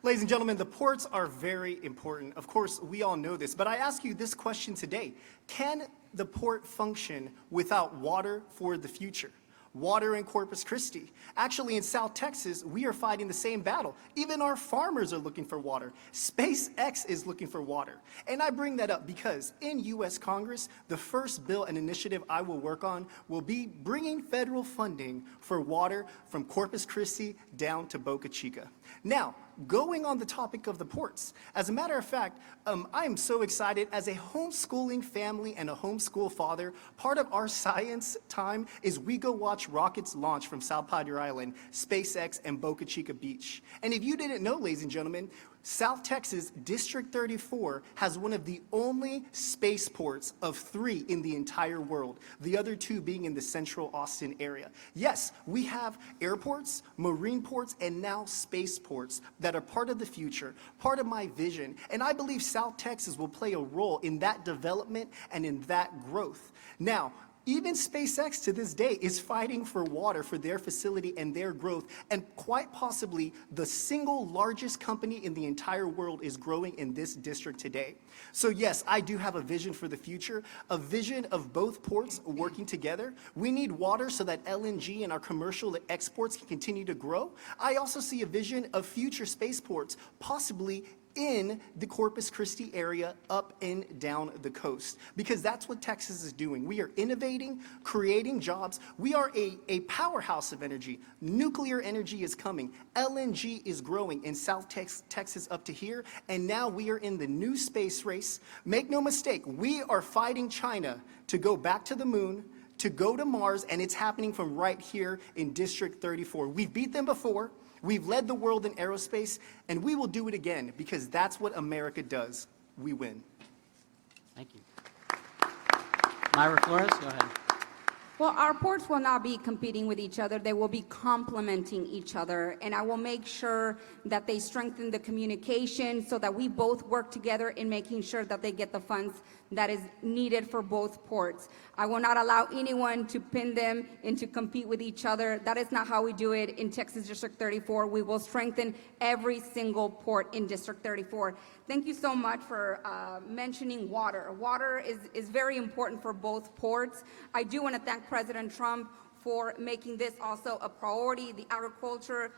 Ladies and gentlemen, the ports are very important. Of course, we all know this, but I ask you this question today. Can the port function without water for the future? Water in Corpus Christi. Actually, in South Texas, we are fighting the same battle. Even our farmers are looking for water. SpaceX is looking for water. And I bring that up because in U.S. Congress, the first bill and initiative I will work on will be bringing federal funding for water from Corpus Christi down to Boca Chica. Now, going on the topic of the ports, as a matter of fact, I am so excited as a homeschooling family and a homeschool father. Part of our science time is we go watch rockets launch from South Padre Island, SpaceX, and Boca Chica Beach. And if you didn't know, ladies and gentlemen, South Texas, District 34, has one of the only spaceports of 3 in the entire world, the other 2 being in the central Austin area. Yes, we have airports, marine ports, and now spaceports that are part of the future, part of my vision, and I believe South Texas will play a role in that development and in that growth. Now, even SpaceX to this day is fighting for water for their facility and their growth, and quite possibly the single largest company in the entire world is growing in this district today. So yes, I do have a vision for the future, a vision of both ports working together. We need water so that LNG and our commercial exports can continue to grow. I also see a vision of future spaceports, possibly in the Corpus Christi area, up and down the coast, because that's what Texas is doing. We are innovating, creating jobs. We are a powerhouse of energy. Nuclear energy is coming. LNG is growing in South Texas up to here, and now we are in the new space race. Make no mistake, we are fighting China to go back to the moon, to go to Mars, and it's happening from right here in District 34. We've beat them before. We've led the world in aerospace, and we will do it again, because that's what America does. We win. Thank you. Myra Flores, go ahead. Well, our ports will not be competing with each other. They will be complementing each other. And I will make sure that they strengthen the communication so that we both work together in making sure that they get the funds that is needed for both ports. I will not allow anyone to pin them and to compete with each other. That is not how we do it in Texas District 34. We will strengthen every single port in District 34. Thank you so much for mentioning water. Water is very important for both ports. I do want to thank President Trump for making this also a priority. The Agriculture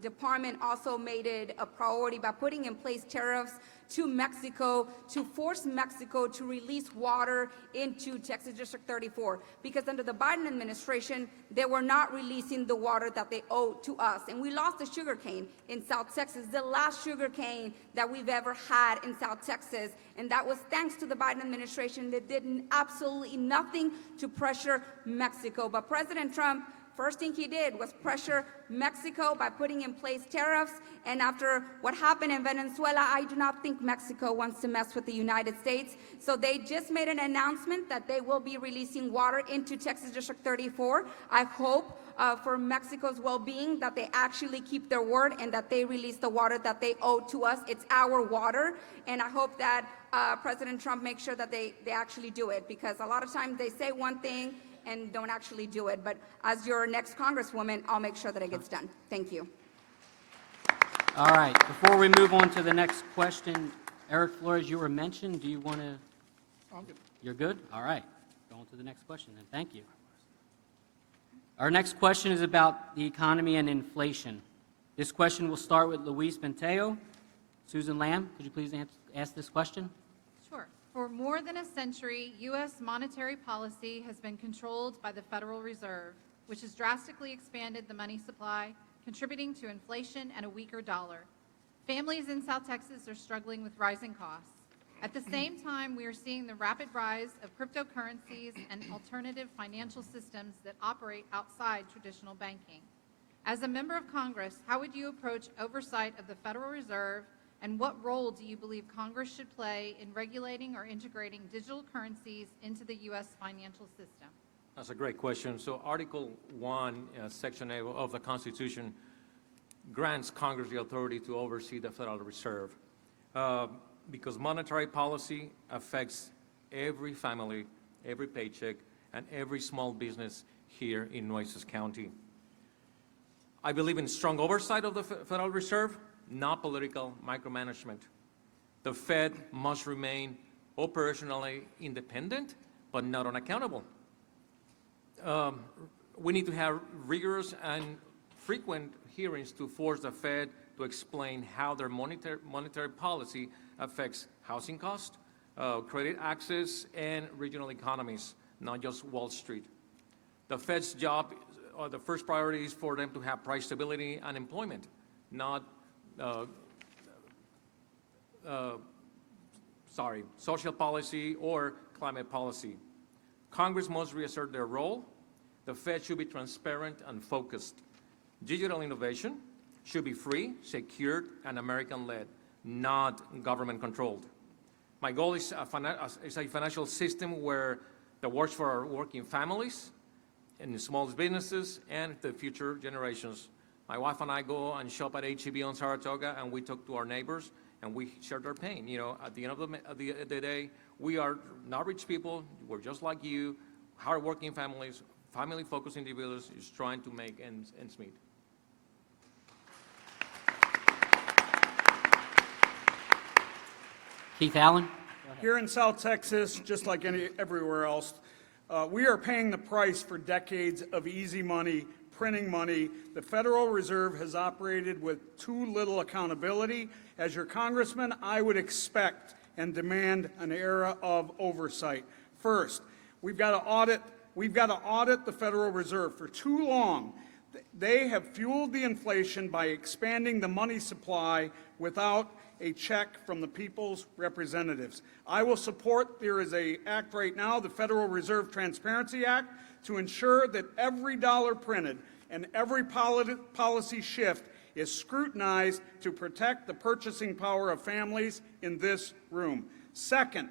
Department also made it a priority by putting in place tariffs to Mexico to force Mexico to release water into Texas District 34, because under the Biden administration, they were not releasing the water that they owed to us. And we lost the sugarcane in South Texas, the last sugarcane that we've ever had in South Texas. And that was thanks to the Biden administration that did absolutely nothing to pressure Mexico. But President Trump, first thing he did was pressure Mexico by putting in place tariffs. And after what happened in Venezuela, I do not think Mexico wants to mess with the United States. So they just made an announcement that they will be releasing water into Texas District 34. I hope for Mexico's well-being that they actually keep their word and that they release the water that they owe to us. It's our water. And I hope that President Trump makes sure that they actually do it, because a lot of times they say one thing and don't actually do it. But as your next Congresswoman, I'll make sure that it gets done. Thank you. All right, before we move on to the next question, Eric Flores, you were mentioned. Do you want to? I'm good. You're good? All right. Go on to the next question then. Thank you. Our next question is about the economy and inflation. This question will start with Luis Benteo. Susan Lamb, could you please ask this question? Sure. For more than a century, U.S. monetary policy has been controlled by the Federal Reserve, which has drastically expanded the money supply, contributing to inflation and a weaker dollar. Families in South Texas are struggling with rising costs. At the same time, we are seeing the rapid rise of cryptocurrencies and alternative financial systems that operate outside traditional banking. As a member of Congress, how would you approach oversight of the Federal Reserve, and what role do you believe Congress should play in regulating or integrating digital currencies into the U.S. financial system? That's a great question. So Article 1, Section A of the Constitution grants Congress the authority to oversee the Federal Reserve because monetary policy affects every family, every paycheck, and every small business here in Nueces County. I believe in strong oversight of the Federal Reserve, not political micromanagement. The Fed must remain operationally independent, but not unaccountable. We need to have rigorous and frequent hearings to force the Fed to explain how their monetary policy affects housing costs, credit access, and regional economies, not just Wall Street. The Fed's job, the first priority is for them to have price stability and employment, not social policy or climate policy. Congress must reassert their role. The Fed should be transparent and focused. Digital innovation, should be free, secured, and American-led, not government-controlled. My goal is a financial system where that works for our working families and the smallest businesses and the future generations. My wife and I go and shop at H-E-B on Saratoga, and we talk to our neighbors, and we share their pain. You know, at the end of the day, we are not rich people. We're just like you, hardworking families, family-focused individuals just trying to make ends meet. Keith Allen? Here in South Texas, just like everywhere else, we are paying the price for decades of easy money, printing money. The Federal Reserve has operated with too little accountability. As your congressman, I would expect and demand an era of oversight. First, we've got to audit the Federal Reserve. For too long, they have fueled the inflation by expanding the money supply without a check from the people's representatives. I will support, there is an act right now, the Federal Reserve Transparency Act, to ensure that every dollar printed and every policy shift is scrutinized to protect the purchasing power of families in this room. Second,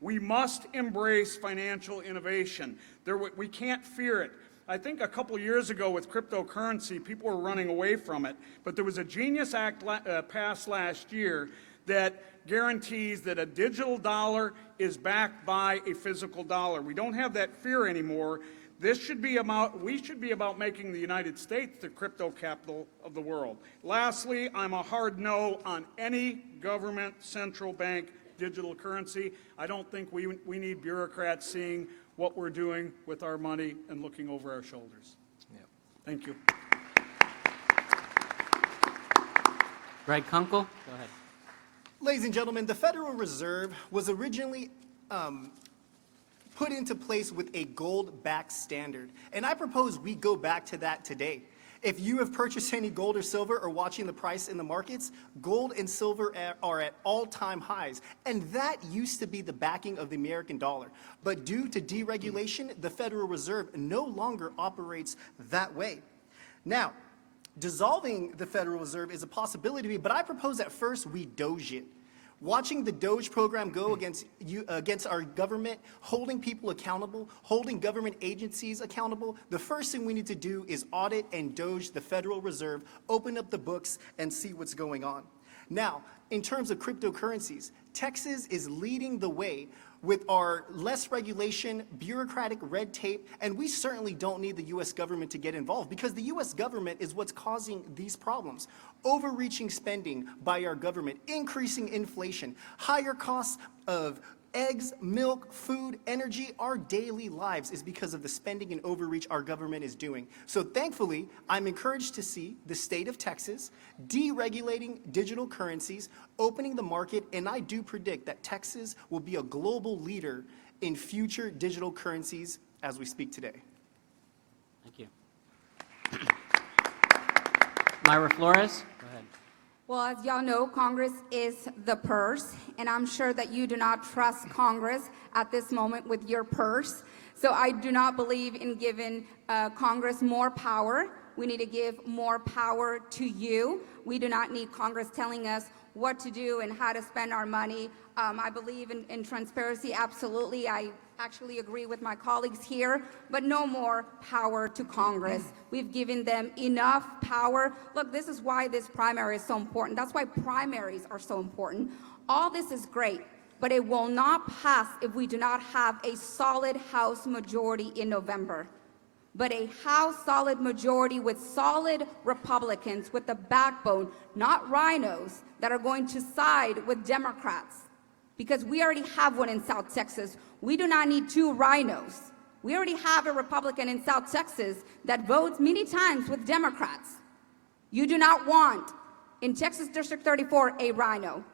we must embrace financial innovation. We can't fear it. I think a couple years ago with cryptocurrency, people were running away from it, but there was a Genius Act passed last year that guarantees that a digital dollar is backed by a physical dollar. We don't have that fear anymore. We should be about making the United States the crypto capital of the world. Lastly, I'm a hard no on any government central bank digital currency. I don't think we need bureaucrats seeing what we're doing with our money and looking over our shoulders. Yeah. Thank you. Greg Kunkel? Go ahead. Ladies and gentlemen, the Federal Reserve was originally put into place with a gold-backed standard, and I propose we go back to that today. If you have purchased any gold or silver or watching the price in the markets, gold and silver are at all-time highs, and that used to be the backing of the American dollar. But due to deregulation, the Federal Reserve no longer operates that way. Now, dissolving the Federal Reserve is a possibility, but I propose at first we doge it. Watching the Doge program go against our government, holding people accountable, holding government agencies accountable, the first thing we need to do is audit and Doge the Federal Reserve, open up the books, and see what's going on. Now, in terms of cryptocurrencies, Texas is leading the way with our less regulation, bureaucratic red tape, and we certainly don't need the U.S. government to get involved because the U.S. government is what's causing these problems. Overreaching spending by our government, increasing inflation, higher costs of eggs, milk, food, energy, our daily lives is because of the spending and overreach our government is doing. So thankfully, I'm encouraged to see the state of Texas deregulating digital currencies, opening the market, and I do predict that Texas will be a global leader in future digital currencies as we speak today. Thank you. Myra Flores? Go ahead. Well, as y'all know, Congress is the purse, and I'm sure that you do not trust Congress at this moment with your purse. So I do not believe in giving Congress more power. We need to give more power to you. We do not need Congress telling us what to do and how to spend our money. I believe in transparency, absolutely. I actually agree with my colleagues here, but no more power to Congress. We've given them enough power. Look, this is why this primary is so important. That's why primaries are so important. All this is great, but it will not pass if we do not have a solid House majority in November. But a House solid majority with solid Republicans with the backbone, not rhinos, that are going to side with Democrats. Because we already have one in South Texas. We do not need two rhinos. We already have a Republican in South Texas that votes many times with Democrats. You do not want, in Texas District 34, a rhino.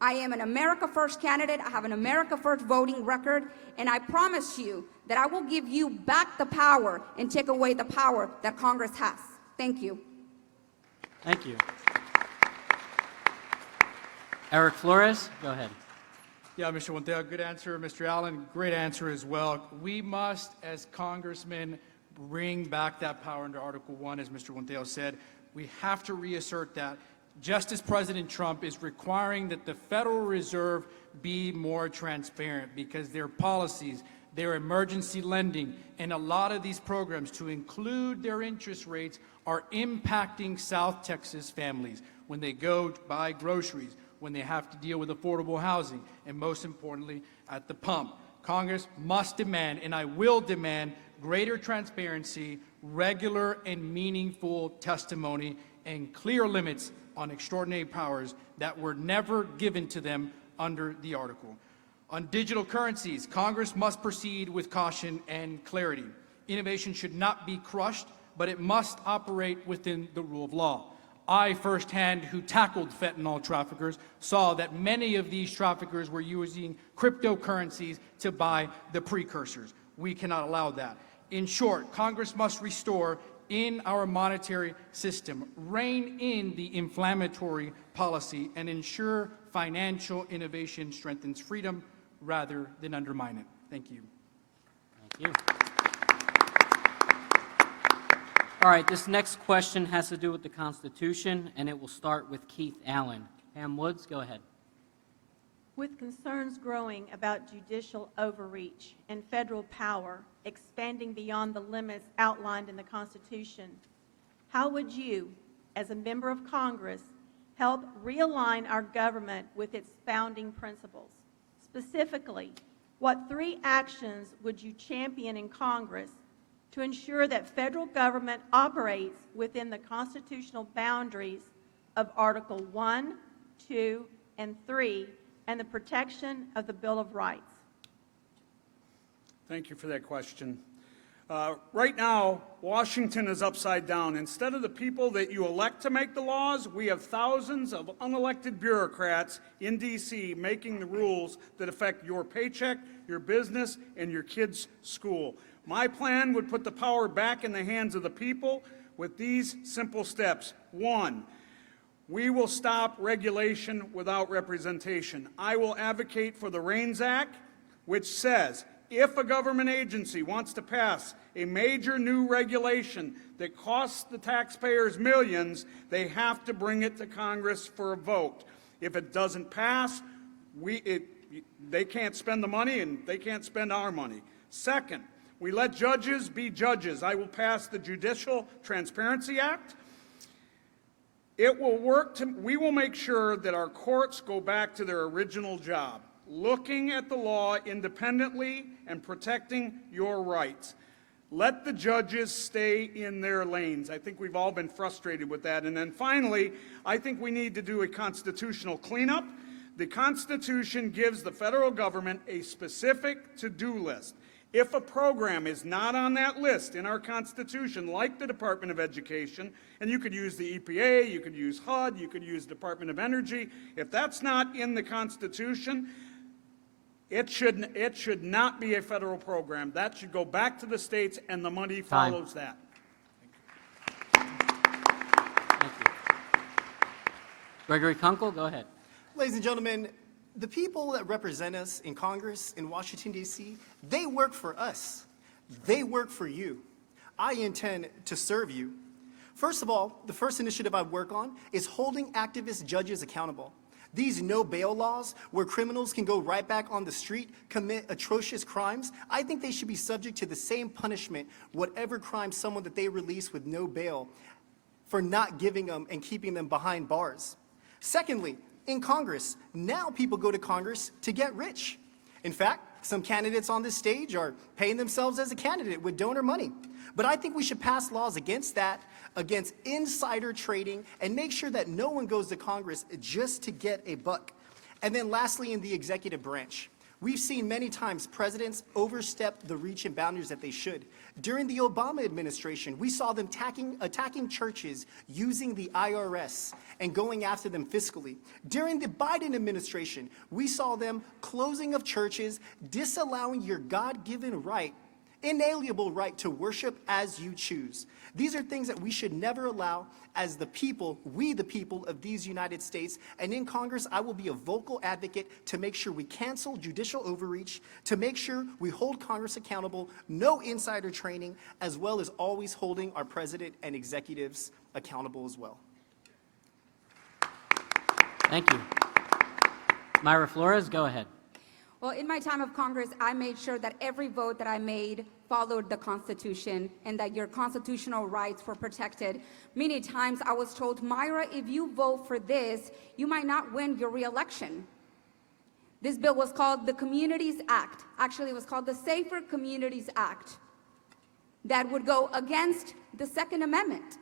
I am an America First candidate. I have an America First voting record, and I promise you that I will give you back the power and take away the power that Congress has. Thank you. Thank you. Eric Flores, go ahead. Yeah, Mr. Monteo, good answer. Mr. Allen, great answer as well. We must, as congressmen, bring back that power under Article 1, as Mr. Monteo said. We have to reassert that, just as President Trump is requiring that the Federal Reserve be more transparent, because their policies, their emergency lending, and a lot of these programs, to include their interest rates, are impacting South Texas families when they go to buy groceries, when they have to deal with affordable housing, and most importantly, at the pump. Congress must demand, and I will demand, greater transparency, regular and meaningful testimony, and clear limits on extraordinary powers that were never given to them under the article. On digital currencies, Congress must proceed with caution and clarity. Innovation should not be crushed, but it must operate within the rule of law. I firsthand, who tackled fentanyl traffickers, saw that many of these traffickers were using cryptocurrencies to buy the precursors. We cannot allow that. In short, Congress must restore in our monetary system, rein in the inflammatory policy, and ensure financial innovation strengthens freedom rather than undermine it. Thank you. Thank you. All right, this next question has to do with the Constitution, and it will start with Keith Allen. Pam Woods, go ahead. With concerns growing about judicial overreach and federal power expanding beyond the limits outlined in the Constitution, how would you, as a member of Congress, help realign our government with its founding principles? Specifically, what 3 actions would you champion in Congress to ensure that federal government operates within the constitutional boundaries of Article 1, 2, and 3, and the protection of the Bill of Rights? Thank you for that question. Right now, Washington is upside down. Instead of the people that you elect to make the laws, we have thousands of unelected bureaucrats in D.C. making the rules that affect your paycheck, your business, and your kids' school. My plan would put the power back in the hands of the people with these simple steps. 1, we will stop regulation without representation. I will advocate for the REINS Act, which says if a government agency wants to pass a major new regulation that costs the taxpayers millions, they have to bring it to Congress for a vote. If it doesn't pass, they can't spend the money and they can't spend our money. Second, we let judges be judges. I will pass the Judicial Transparency Act. It will work we will make sure that our courts go back to their original job, looking at the law independently and protecting your rights. Let the judges stay in their lanes. I think we've all been frustrated with that. And then finally, I think we need to do a constitutional cleanup. The Constitution gives the federal government a specific to-do list. If a program is not on that list in our Constitution, like the Department of Education, and you could use the EPA, you could use HUD, you could use Department of Energy, if that's not in the Constitution, it should not be a federal program. That should go back to the states, and the money follows that. Thank you. Gregory Kunkel, go ahead. Ladies and gentlemen, the people that represent us in Congress, in Washington, D.C., they work for us. They work for you. I intend to serve you. First of all, the first initiative I work on is holding activist judges accountable. These no-bail laws, where criminals can go right back on the street, commit atrocious crimes, I think they should be subject to the same punishment, whatever crime someone that they release with no bail, for not giving them and keeping them behind bars. Secondly, in Congress, now people go to Congress to get rich. In fact, some candidates on this stage are paying themselves as a candidate with donor money. But I think we should pass laws against that, against insider trading, and make sure that no one goes to Congress just to get a buck. And then lastly, in the executive branch, we've seen many times presidents overstep the reach and boundaries that they should. During the Obama administration, we saw them attacking churches using the IRS and going after them fiscally. During the Biden administration, we saw them closing of churches, disallowing your God-given right inalienable right to worship as you choose. These are things that we should never allow as the people, we the people of these United States. And in Congress, I will be a vocal advocate to make sure we cancel judicial overreach, to make sure we hold Congress accountable, no insider training, as well as always holding our president and executives accountable as well. Thank you. Myra Flores, go ahead. Well, in my time of Congress, I made sure that every vote that I made followed the Constitution and that your constitutional rights were protected. Many times I was told, Myra, if you vote for this, you might not win your reelection. This bill was called the Communities Act. Actually, it was called the Safer Communities Act that would go against the Second Amendment.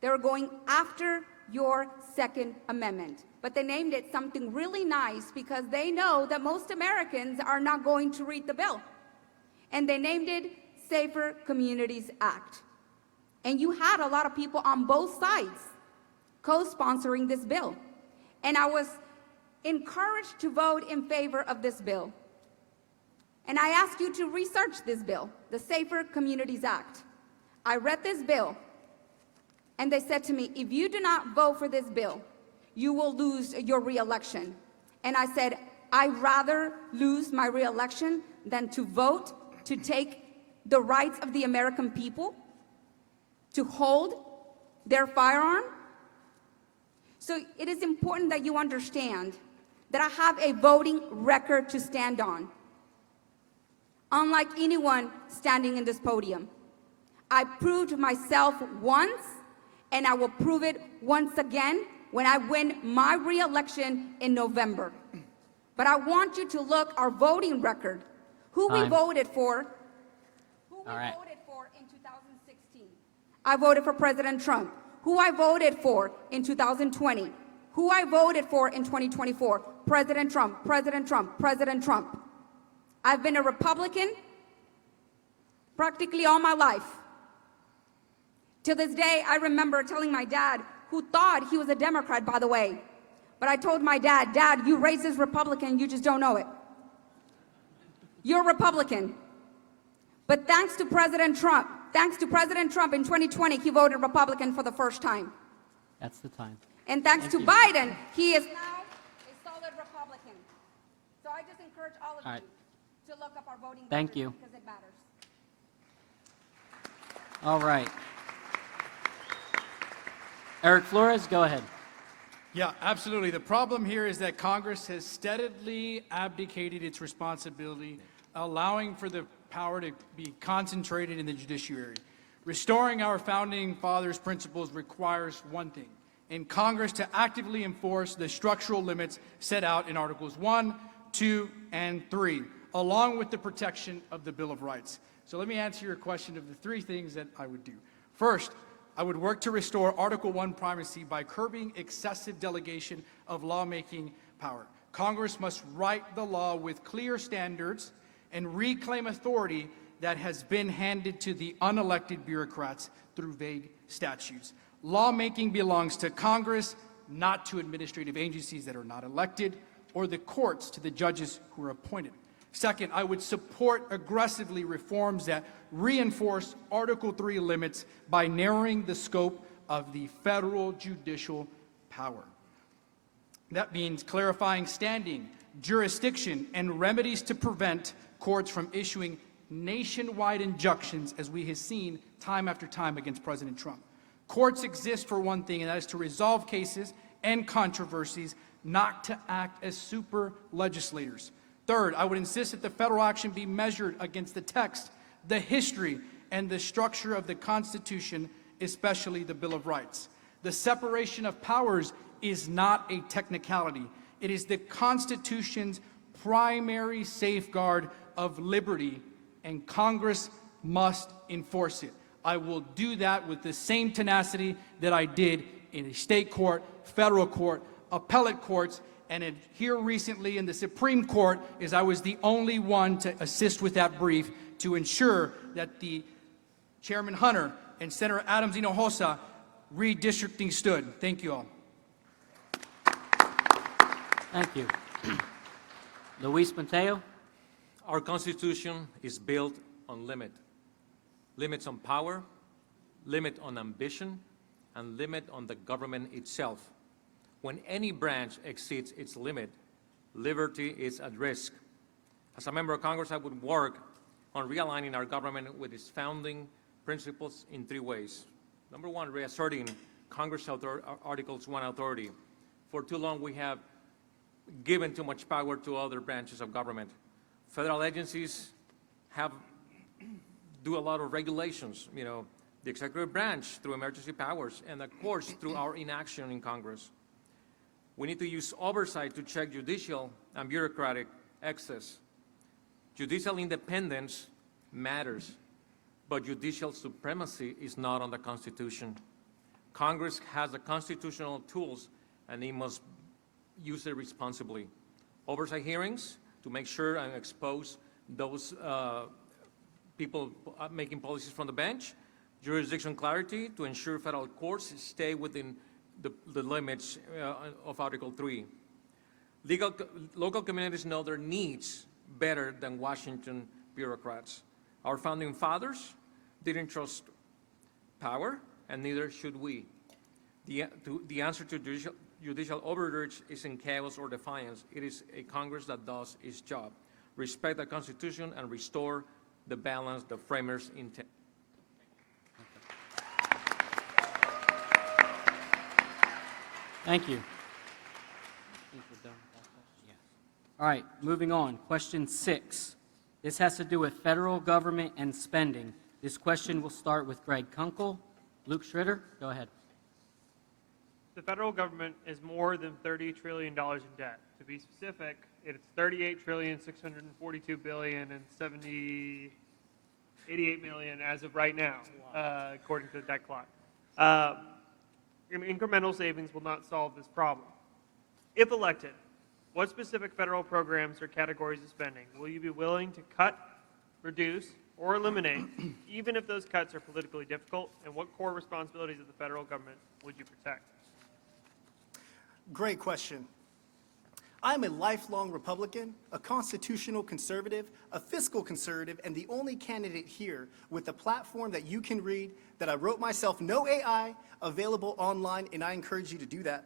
They were going after your Second Amendment. But they named it something really nice because they know that most Americans are not going to read the bill. And they named it Safer Communities Act. And you had a lot of people on both sides co-sponsoring this bill. And I was encouraged to vote in favor of this bill. And I ask you to research this bill, the Safer Communities Act. I read this bill, and they said to me, if you do not vote for this bill, you will lose your reelection. And I said, I'd rather lose my reelection than to vote to take the rights of the American people to hold their firearm. So it is important that you understand that I have a voting record to stand on. Unlike anyone standing in this podium, I proved myself once, and I will prove it once again when I win my re-election in November. But I want you to look our voting record, who we voted for, voted for in 2016. I voted for President Trump. Who I voted for in 2020. Who I voted for in 2024. President Trump, President Trump, President Trump. I've been a Republican practically all my life. To this day, I remember telling my dad, who thought he was a Democrat, by the way. But I told my dad, Dad, you racist Republican, you just don't know it. You're Republican. But thanks to President Trump in 2020, he voted Republican for the first time. That's the time. And thanks to Biden, he is now a solid Republican. So I just encourage all of you to look up our voting Thank record you. because it matters. All right. Eric Flores, go ahead. Yeah, absolutely. The problem here is that Congress has steadily abdicated its responsibility, allowing for the power to be concentrated in the judiciary. Restoring our founding fathers' principles requires one thing, in Congress to actively enforce the structural limits set out in Articles 1, 2, and 3, along with the protection of the Bill of Rights. So let me answer your question of the three things that I would do. First, I would work to restore Article 1 primacy by curbing excessive delegation of lawmaking power. Congress must write the law with clear standards and reclaim authority that has been handed to the unelected bureaucrats through vague statutes. Lawmaking belongs to Congress, not to administrative agencies that are not elected, or the courts to the judges who are appointed. Second, I would support aggressively reforms that reinforce Article 3 limits by narrowing the scope of the federal judicial power. That means clarifying standing, jurisdiction, and remedies to prevent courts from issuing nationwide injunctions, as we have seen time after time against President Trump. Courts exist for one thing, and that is to resolve cases and controversies, not to act as super legislators. Third, I would insist that the federal action be measured against the text, the history, and the structure of the Constitution, especially the Bill of Rights. The separation of powers is not a technicality. It is the Constitution's primary safeguard of liberty, and Congress must enforce it. I will do that with the same tenacity that I did in a state court, federal court, appellate courts, and here recently in the Supreme Court, as I was the only one to assist with that brief to ensure that the Chairman Hunter and Senator Adams Hinojosa redistricting stood. Thank you all. Thank you. Luis Mateo. Our Constitution is built on limit. Limits on power, limit on ambition, and limit on the government itself. When any branch exceeds its limit, liberty is at risk. As a member of Congress, I would work on realigning our government with its founding principles in 3 ways. Number 1, reasserting Congress Articles 1 authority. For too long, we have given too much power to other branches of government. Federal agencies do a lot of regulations, the executive branch through emergency powers, and of course through our inaction in Congress. We need to use oversight to check judicial and bureaucratic excess. Judicial independence matters, but judicial supremacy is not on the Constitution. Congress has the constitutional tools, and it must use it responsibly. Oversight hearings to make sure and expose those people making policies from the bench. Jurisdiction clarity to ensure federal courts stay within the limits of Article 3. Local communities know their needs better than Washington bureaucrats. Our founding fathers didn't trust power, and neither should we. The answer to judicial overreach isn't chaos or defiance. It is a Congress that does its job. Respect the Constitution and restore the balance the framers intended. Thank you. All right, moving on. Question 6. This has to do with federal government and spending. This question will start with Greg Kunkel. Luke Schroeder, go ahead. The federal government is more than $30 trillion in debt. To be specific, it's $38,642,088 million as of right now, according to the debt clock. Incremental savings will not solve this problem. If elected, what specific federal programs or categories of spending will you be willing to cut, reduce, or eliminate, even if those cuts are politically difficult, and what core responsibilities of the federal government would you protect? Great question. I'm a lifelong Republican, a constitutional conservative, a fiscal conservative, and the only candidate here with a platform that you can read, that I wrote myself, no AI, available online, and I encourage you to do that.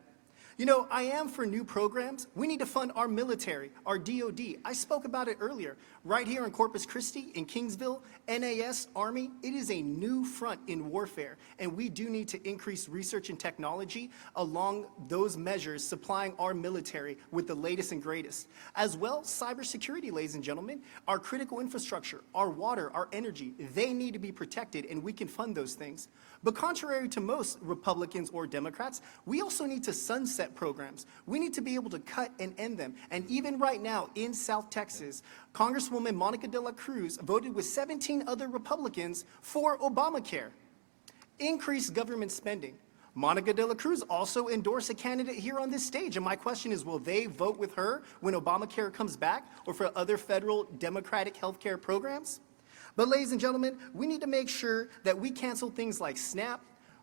I am for new programs. We need to fund our military, our DOD. I spoke about it earlier. Right here in Corpus Christi, in Kingsville, NAS, Army, it is a new front in warfare, and we do need to increase research and technology along those measures, supplying our military with the latest and greatest. As well, cybersecurity, ladies and gentlemen, our critical infrastructure, our water, our energy, they need to be protected, and we can fund those things. But contrary to most Republicans or Democrats, we also need to sunset programs. We need to be able to cut and end them. And even right now in South Texas, Congresswoman Monica de la Cruz voted with 17 other Republicans for Obamacare. Increased government spending. Monica de la Cruz also endorsed a candidate here on this stage. And my question is, will they vote with her when Obamacare comes back or for other federal Democratic health care programs? But ladies and gentlemen, we need to make sure that we cancel things like SNAP,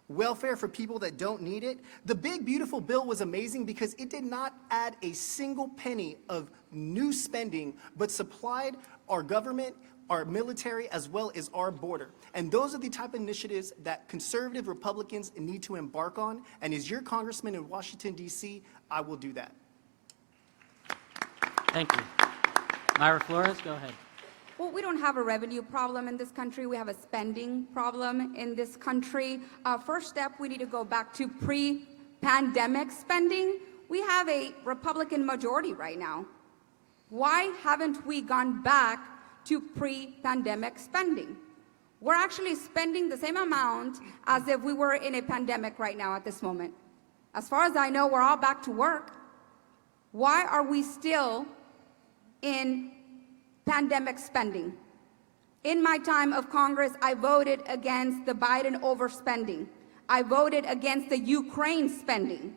welfare for people that don't need it. The big, beautiful bill was amazing because it did not add a single penny of new spending, but supplied our government, our military, as well as our border. And those are the type of initiatives that conservative Republicans need to embark on. And as your congressman in Washington, D.C., I will do that. Thank you. Myra Flores, go ahead. Well, we don't have a revenue problem in this country. We have a spending problem in this country. First step, we need to go back to pre-pandemic spending. We have a Republican majority right now. Why haven't we gone back to pre-pandemic spending? We're actually spending the same amount as if we were in a pandemic right now at this moment. As far as I know, we're all back to work. Why are we still in pandemic spending? In my time of Congress, I voted against the Biden overspending. I voted against the Ukraine spending,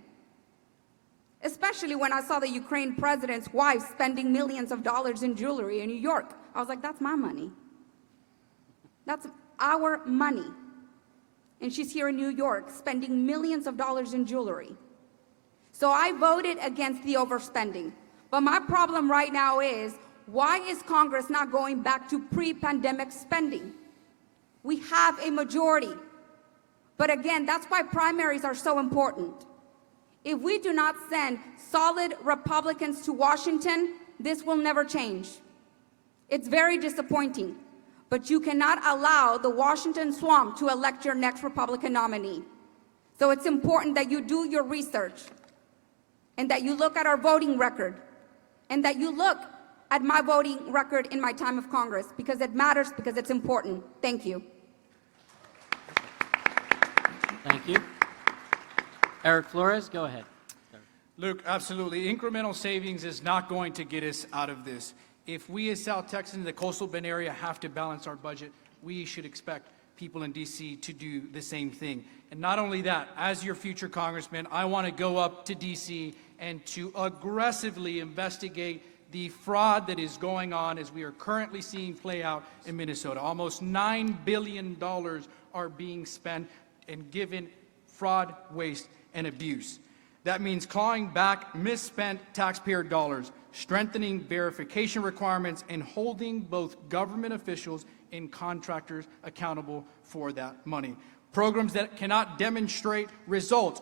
especially when I saw the Ukraine president's wife spending millions of dollars in jewelry in New York. I was like, that's my money. That's our money. And she's here in New York spending millions of dollars in jewelry. So I voted against the overspending. But my problem right now is, Why is Congress not going back to pre-pandemic spending? We have a majority. But again, that's why primaries are so important. If we do not send solid Republicans to Washington, this will never change. It's very disappointing, but you cannot allow the Washington swamp to elect your next Republican nominee. So it's important that you do your research and that you look at our voting record and that you look at my voting record in my time of Congress, because it matters, because it's important. Thank you. Thank you. Eric Flores, go ahead. Luke, absolutely. Incremental savings is not going to get us out of this. If we as South Texans in the coastal Bend area have to balance our budget, we should expect people in D.C. to do the same thing. And not only that, as your future congressman, I want to go up to D.C. and to aggressively investigate the fraud that is going on as we are currently seeing play out in Minnesota. Almost $9 billion are being spent and given fraud, waste, and abuse. That means clawing back misspent taxpayer dollars, strengthening verification requirements, and holding both government officials and contractors accountable for that money. Programs that cannot demonstrate results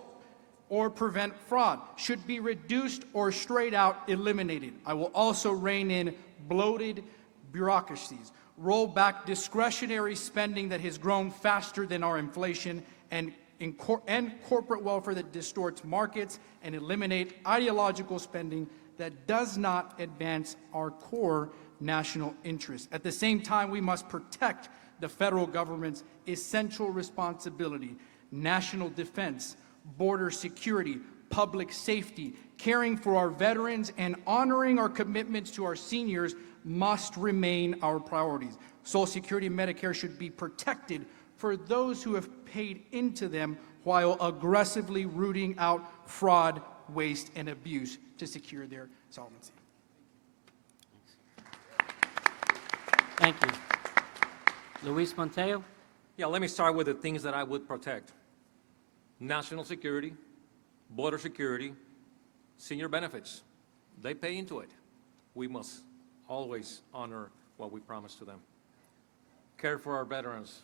or prevent fraud should be reduced or straight out eliminated. I will also rein in bloated bureaucracies, roll back discretionary spending that has grown faster than our inflation, and corporate welfare that distorts markets, and eliminate ideological spending that does not advance our core national interests. At the same time, we must protect the federal government's essential responsibility: national defense, border security, public safety, caring for our veterans, and honoring our commitments to our seniors must remain our priorities. Social Security and Medicare should be protected for those who have paid into them, while aggressively rooting out fraud, waste, and abuse to secure their solvency. Thank you. Luis Monteo? Yeah, let me start with the things that I would protect: national security, border security, senior benefits. They pay into it. We must always honor what we promise to them. Care for our veterans,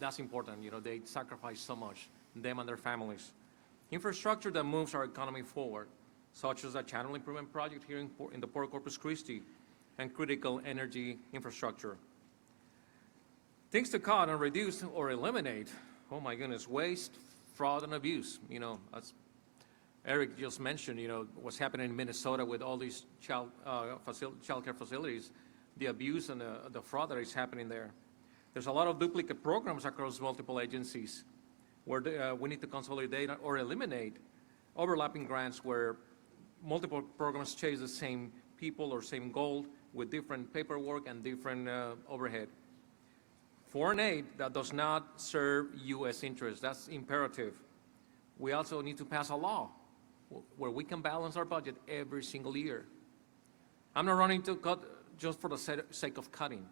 that's important. They sacrifice so much, them and their families. Infrastructure that moves our economy forward, such as a channel improvement project here in the Port of Corpus Christi, and critical energy infrastructure. Things to cut and reduce or eliminate: oh my goodness, waste, fraud, and abuse. As Eric just mentioned, what's happening in Minnesota with all these child care facilities, the abuse and the fraud that is happening there. There's a lot of duplicate programs across multiple agencies where we need to consolidate or eliminate overlapping grants where multiple programs chase the same people or same goal with different paperwork and different overhead. Foreign aid that does not serve U.S. interests, that's imperative. We also need to pass a law where we can balance our budget every single year. I'm not running to cut just for the sake of cutting.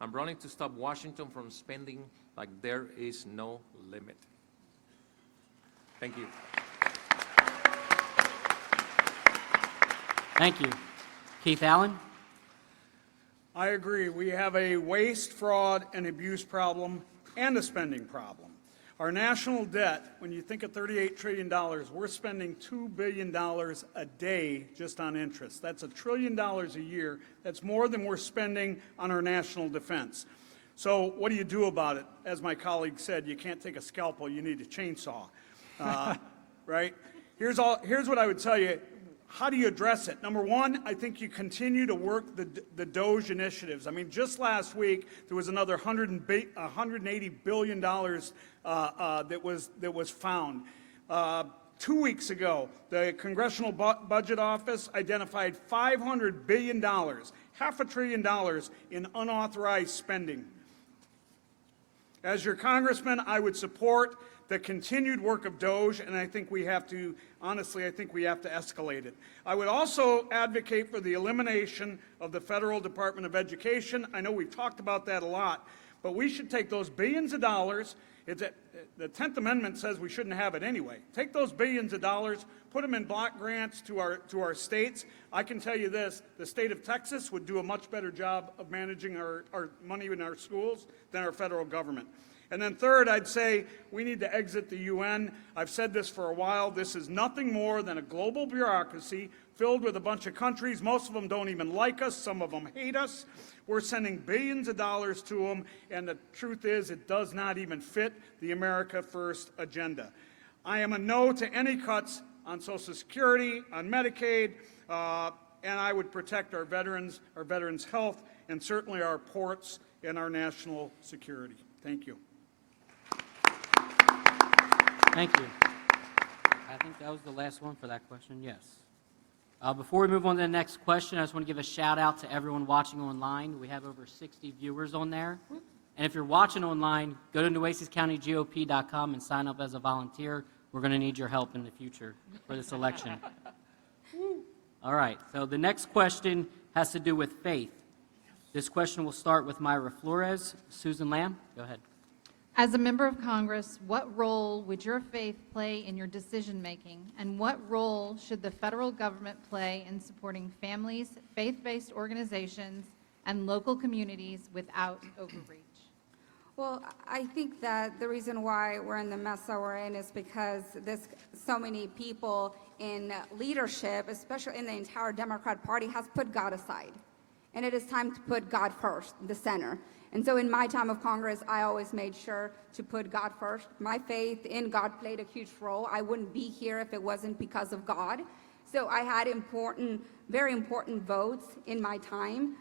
I'm running to stop Washington from spending like there is no limit. Thank you. Thank you. Keith Allen? I agree. We have a waste, fraud, and abuse problem and a spending problem. Our national debt, when you think of $38 trillion, we're spending $2 billion a day just on interest. That's $1 trillion a year. That's more than we're spending on our national defense. So what do you do about it? As my colleague said, you can't take a scalpel, you need a chainsaw, right? Here's what I would tell you. How do you address it? Number one, I think you continue to work the DOGE initiatives. I mean, just last week, there was another $180 billion that was found. 2 weeks ago, the Congressional Budget Office identified $500 billion, half $1 trillion in unauthorized spending. As your congressman, I would support the continued work of DOGE, and I think we have to, honestly, I think we have to escalate it. I would also advocate for the elimination of the Federal Department of Education. I know we've talked about that a lot, but we should take those billions of dollars The 10th Amendment says we shouldn't have it anyway. Take those billions of dollars, put them in block grants to our states. I can tell you this, the state of Texas would do a much better job of managing our money in our schools than our federal government. And then third, I'd say we need to exit the UN. I've said this for a while. This is nothing more than a global bureaucracy filled with a bunch of countries. Most of them don't even like us. Some of them hate us. We're sending billions of dollars to them, and the truth is it does not even fit the America First agenda. I am a no to any cuts on Social Security, on Medicaid, and I would protect our veterans' health, and certainly our ports and our national security. Thank you. Thank you. I think that was the last one for that question, yes. Before we move on to the next question, I just want to give a shout out to everyone watching online. We have over 60 viewers on there. And if you're watching online, go to nuecescountygop.com and sign up as a volunteer. We're going to need your help in the future for this election. All right, so the next question has to do with faith. This question will start with Myra Flores. Susan Lamb, go ahead. As a member of Congress, what role would your faith play in your decision-making, and what role should the federal government play in supporting families, faith-based organizations, and local communities without overreach? Well, I think that the reason why we're in the mess that we're in is because there's so many people in leadership, especially in the entire Democrat Party, has put God aside. And it is time to put God first, the center. And so in my time of Congress, I always made sure to put God first. My faith in God played a huge role. I wouldn't be here if it wasn't because of God. So I had very important votes in my time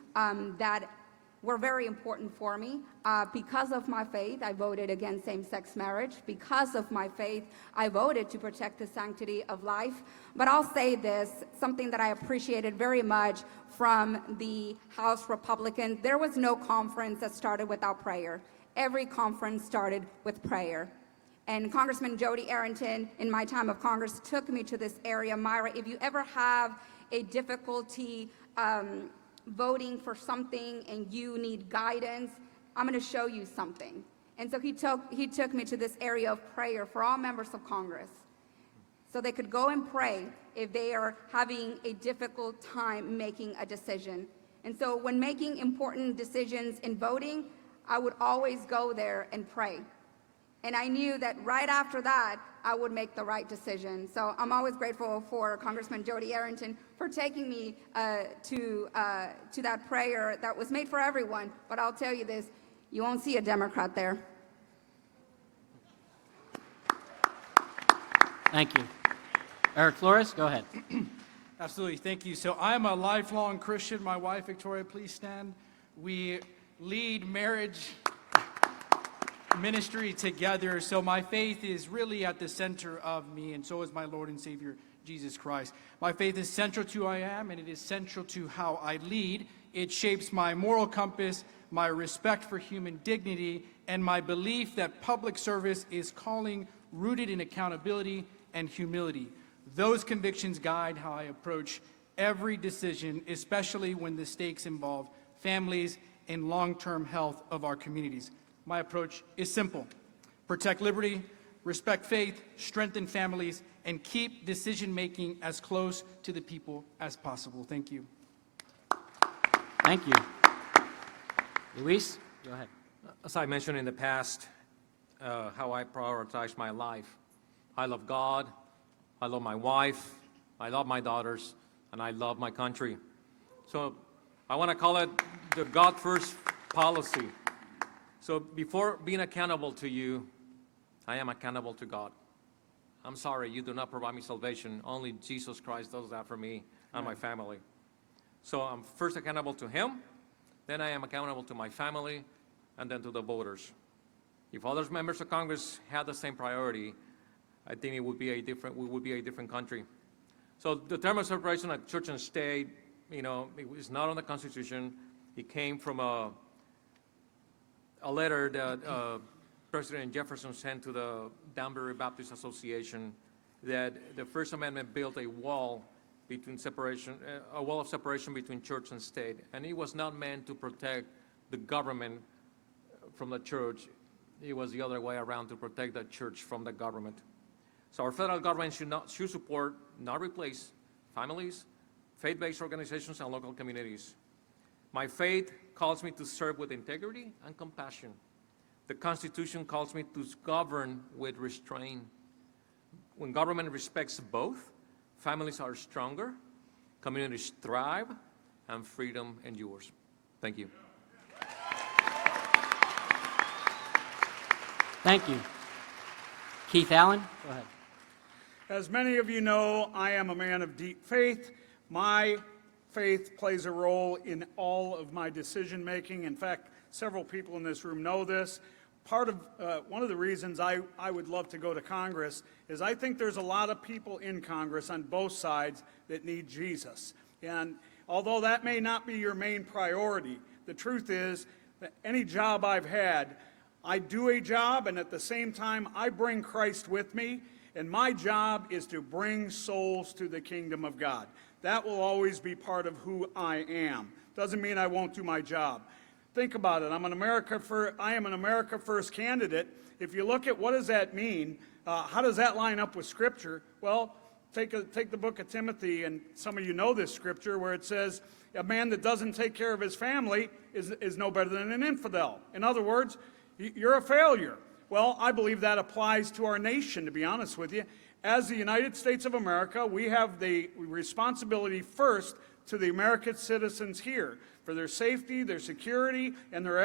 that were very important for me. Because of my faith, I voted against same-sex marriage. Because of my faith, I voted to protect the sanctity of life. But I'll say this, something that I appreciated very much from the House Republicans, there was no conference that started without prayer. Every conference started with prayer. And Congressman Jody Arrington, in my time of Congress, took me to this area. Myra, if you ever have a difficulty voting for something and you need guidance, I'm going to show you something. And so he took me to this area of prayer for all members of Congress, so they could go and pray if they are having a difficult time making a decision. And so when making important decisions in voting, I would always go there and pray. And I knew that right after that, I would make the right decision. So I'm always grateful for Congressman Jody Arrington for taking me to that prayer that was made for everyone. But I'll tell you this, you won't see a Democrat there. Thank you. Eric Flores, go ahead. Absolutely, thank you. So I'm a lifelong Christian. My wife, Victoria, please stand. We lead marriage ministry together. So my faith is really at the center of me, and so is my Lord and Savior, Jesus Christ. My faith is central to who I am, and it is central to how I lead. It shapes my moral compass, my respect for human dignity, and my belief that public service is calling rooted in accountability and humility. Those convictions guide how I approach every decision, especially when the stakes involve families and long-term health of our communities. My approach is simple: protect liberty, respect faith, strengthen families, and keep decision-making as close to the people as possible. Thank you. Thank you. Luis, go ahead. As I mentioned in the past, how I prioritize my life. I love God, I love my wife, I love my daughters, and I love my country. So I want to call it the God First policy. So before being accountable to you, I am accountable to God. I'm sorry, you do not provide me salvation. Only Jesus Christ does that for me and my family. So I'm first accountable to Him, then I am accountable to my family, and then to the voters. If other members of Congress had the same priority, I think we would be a different country. So the term of separation of church and state, it is not on the Constitution. It came from a letter that President Jefferson sent to the Danbury Baptist Association, that the First Amendment built a wall of separation between church and state, and it was not meant to protect the government from the church. it was the other way around to protect the church from the government. So our federal government should support, not replace, families, faith-based organizations, and local communities. My faith calls me to serve with integrity and compassion. The Constitution calls me to govern with restraint. When government respects both, families are stronger, communities thrive, and freedom endures. Thank you. Thank you. Keith Allen, go ahead. As many of you know, I am a man of deep faith. My faith plays a role in all of my decision-making. In fact, several people in this room know this. One of the reasons I would love to go to Congress is I think there's a lot of people in Congress on both sides that need Jesus. And although that may not be your main priority, the truth is that any job I've had, I do a job, and at the same time, I bring Christ with me, and my job is to bring souls to the kingdom of God. That will always be part of who I am. Doesn't mean I won't do my job. Think about it. I am an America First candidate. If you look at what does that mean, how does that line up with Scripture? Well, take the book of Timothy, and some of you know this Scripture, where it says, a man that doesn't take care of his family is no better than an infidel. In other words, you're a failure. Well, I believe that applies to our nation, to be honest with you. As the United States of America, we have the responsibility first to the American citizens here for their safety, their security, and their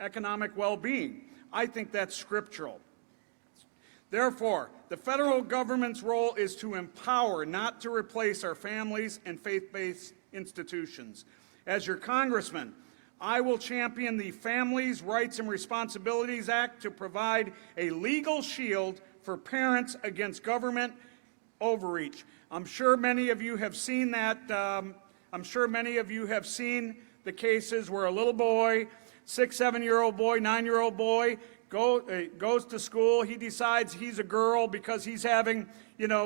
economic well-being. I think that's scriptural. Therefore, the federal government's role is to empower, not to replace our families and faith-based institutions. As your congressman, I will champion the Families, Rights, and Responsibilities Act to provide a legal shield for parents against government overreach. I'm sure many of you have seen that. I'm sure many of you have seen the cases where a little boy, 6, 7-year-old boy, 9-year-old boy, goes to school. He decides he's a girl because he's having,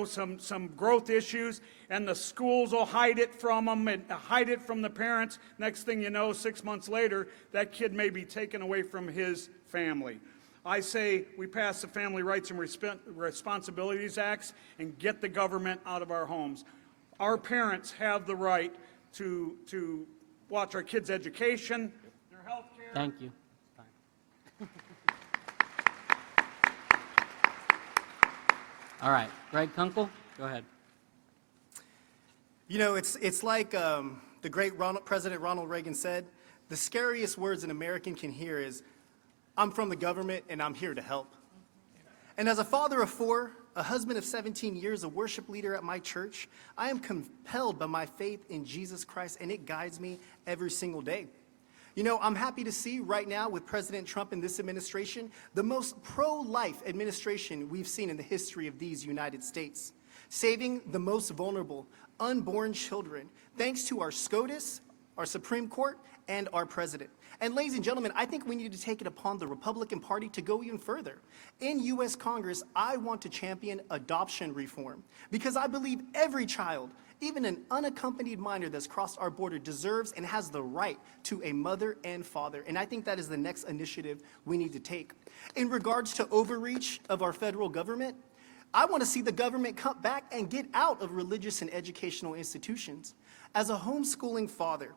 some growth issues, and the schools will hide it from him and hide it from the parents. Next thing you know, 6 months later, that kid may be taken away from his family. I say we pass the Family Rights and Responsibilities Acts and get the government out of our homes. Our parents have the right to watch our kids' education, their health care. Thank you. All right, Greg Kunkel, go ahead. It's like the great President Ronald Reagan said, the scariest words an American can hear is, I'm from the government and I'm here to help. And as a father of 4, a husband of 17 years, a worship leader at my church, I am compelled by my faith in Jesus Christ, and it guides me every single day. I'm happy to see right now with President Trump and this administration, the most pro-life administration we've seen in the history of these United States, saving the most vulnerable, unborn children, thanks to our SCOTUS, our Supreme Court, and our president. And ladies and gentlemen, I think we need to take it upon the Republican Party to go even further. In U.S. Congress, I want to champion adoption reform because I believe every child, even an unaccompanied minor that's crossed our border, deserves and has the right to a mother and father. And I think that is the next initiative we need to take. In regards to overreach of our federal government, I want to see the government come back and get out of religious and educational institutions. As a homeschooling father,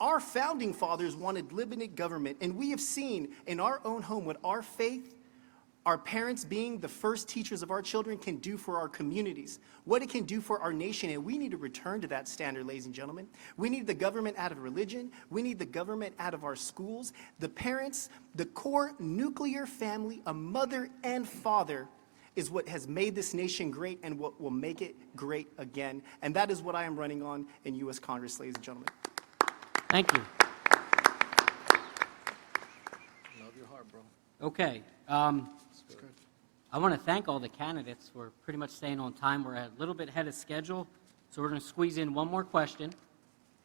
our founding fathers wanted limited government, and we have seen in our own home what our faith, our parents being the first teachers of our children, can do for our communities, what it can do for our nation, and we need to return to that standard, ladies and gentlemen. We need the government out of religion. We need the government out of our schools. The parents, the core nuclear family, a mother and father, is what has made this nation great and what will make it great again. And that is what I am running on in U.S. Congress, ladies and gentlemen. Thank you. Love your heart, bro. Okay. I want to thank all the candidates for pretty much staying on time. We're a little bit ahead of schedule, so we're going to squeeze in one more question,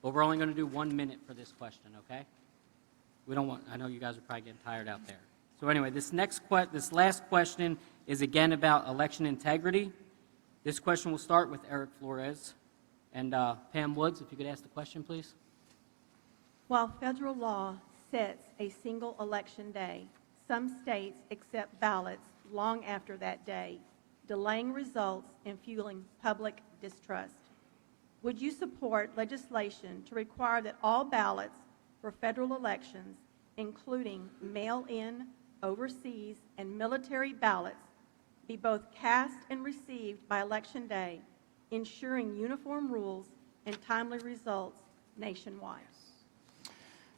but we're only going to do 1 minute for this question, okay? I know you guys are probably getting tired out there. So anyway, this last question is again about election integrity. This question will start with Eric Flores. And Pam Woods, if you could ask the question, please. While federal law sets a single election day, some states accept ballots long after that day, delaying results and fueling public distrust. Would you support legislation to require that all ballots for federal elections, including mail-in, overseas, and military ballots, be both cast and received by Election Day, ensuring uniform rules and timely results nationwide?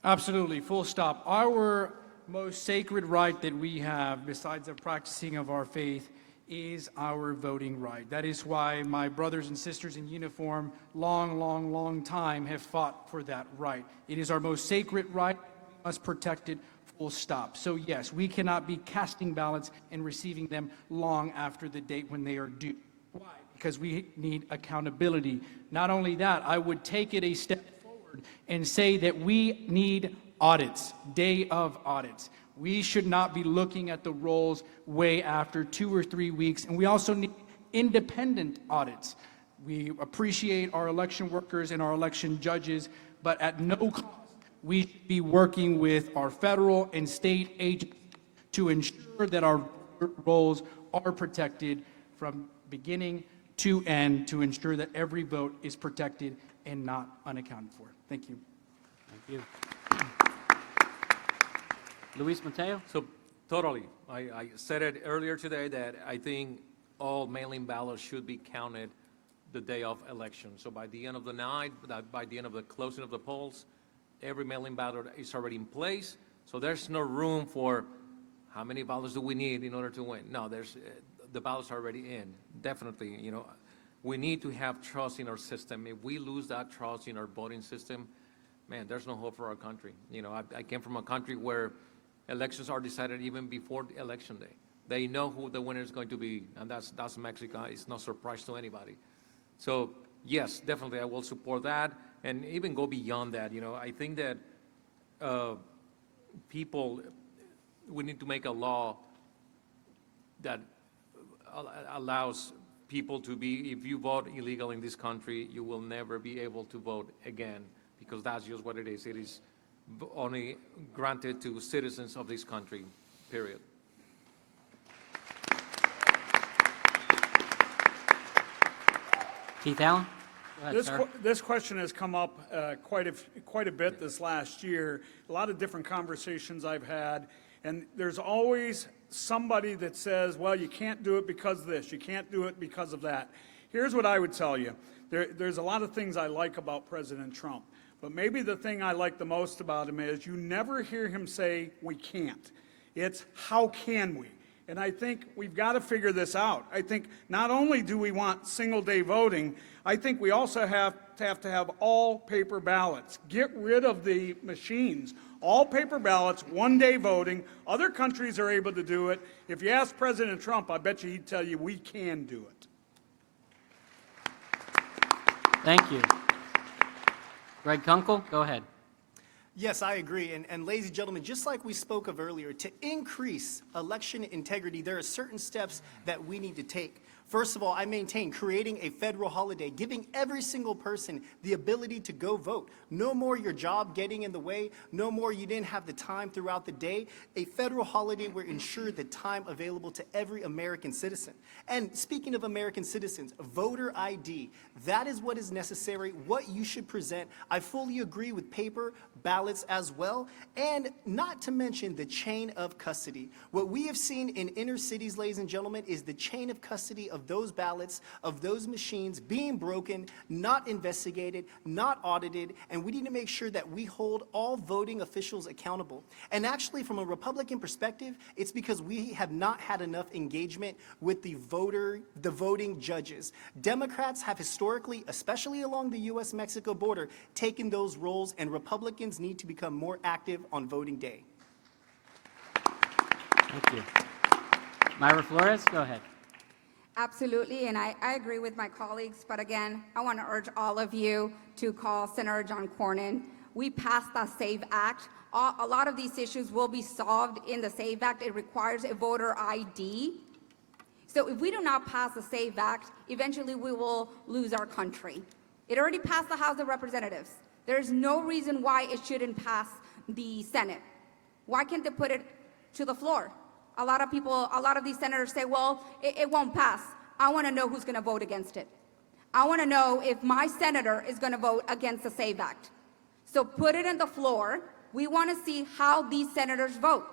Absolutely, full stop. Our most sacred right that we have, besides the practicing of our faith, is our voting right. That is why my brothers and sisters in uniform, long time, have fought for that right. It is our most sacred right. We must protect it, full stop. So yes, we cannot be casting ballots and receiving them long after the date when they are due. Why? Because we need accountability. Not only that, I would take it a step forward and say that we need audits, day of audits. We should not be looking at the rolls way after 2 or 3 weeks, and we also need independent audits. We appreciate our election workers and our election judges, but at no cost, we should be working with our federal and state agents to ensure that our rolls are protected from beginning to end, to ensure that every vote is protected and not unaccounted for. Thank you. Thank you. Luis Mateo? So, totally. I said it earlier today that I think all mail-in ballots should be counted the day of election. So by the end of the night, by the end of the closing of the polls, every mail-in ballot is already in place. So there's no room for how many ballots do we need in order to win. No, the ballots are already in. Definitely, we need to have trust in our system. If we lose that trust in our voting system, man, there's no hope for our country. I came from a country where elections are decided even before the election day. They know who the winner is going to be, and that's Mexico. It's no surprise to anybody. So yes, definitely I will support that, and even go beyond that. I think that we need to make a law that allows people to be, if you vote illegal in this country, you will never be able to vote again, because that's just what it is. It is only granted to citizens of this country, period. Keith Allen? Go ahead, sir. This question has come up quite a bit this last year. A lot of different conversations I've had, and there's always somebody that says, well, you can't do it because of this, you can't do it because of that. Here's what I would tell you. There's a lot of things I like about President Trump. But maybe the thing I like the most about him is you never hear him say, we can't. It's, how can we? And I think we've got to figure this out. I think not only do we want single-day voting, I think we also have to have all paper ballots. Get rid of the machines. All paper ballots, one-day voting. Other countries are able to do it. If you ask President Trump, I bet you he'd tell you we can do it. Thank you. Greg Kunkel, go ahead. Yes, I agree. And ladies and gentlemen, just like we spoke of earlier, to increase election integrity, there are certain steps that we need to take. First of all, I maintain creating a federal holiday, giving every single person the ability to go vote. No more your job getting in the way. No more you didn't have the time throughout the day. A federal holiday will ensure the time available to every American citizen. And speaking of American citizens, voter ID, that is what is necessary, what you should present. I fully agree with paper ballots as well, and not to mention the chain of custody. What we have seen in inner cities, ladies and gentlemen, is the chain of custody of those ballots, of those machines being broken, not investigated, not audited, and we need to make sure that we hold all voting officials accountable. And actually, from a Republican perspective, it's because we have not had enough engagement with the voting judges. Democrats have historically, especially along the U.S.-Mexico border, taken those roles, and Republicans need to become more active on voting day. Thank you. Myra Flores, go ahead. Absolutely, and I agree with my colleagues, but again, I want to urge all of you to call Senator John Cornyn. We passed the SAVE Act. A lot of these issues will be solved in the SAVE Act. It requires a voter ID. So if we do not pass the SAVE Act, eventually we will lose our country. It already passed the House of Representatives. There's no reason why it shouldn't pass the Senate. Why can't they put it to the floor. A lot of these senators say, well, it won't pass. I want to know who's going to vote against it. I want to know if my senator is going to vote against the SAVE Act. So put it on the floor. We want to see how these senators vote.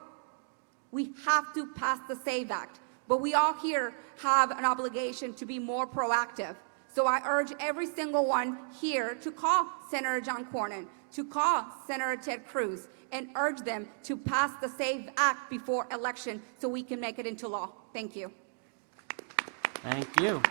We have to pass the SAVE Act. But we all here have an obligation to be more proactive. So I urge every single one here to call Senator John Cornyn, to call Senator Ted Cruz, and urge them to pass the SAVE Act before election so we can make it into law. Thank you. Thank you.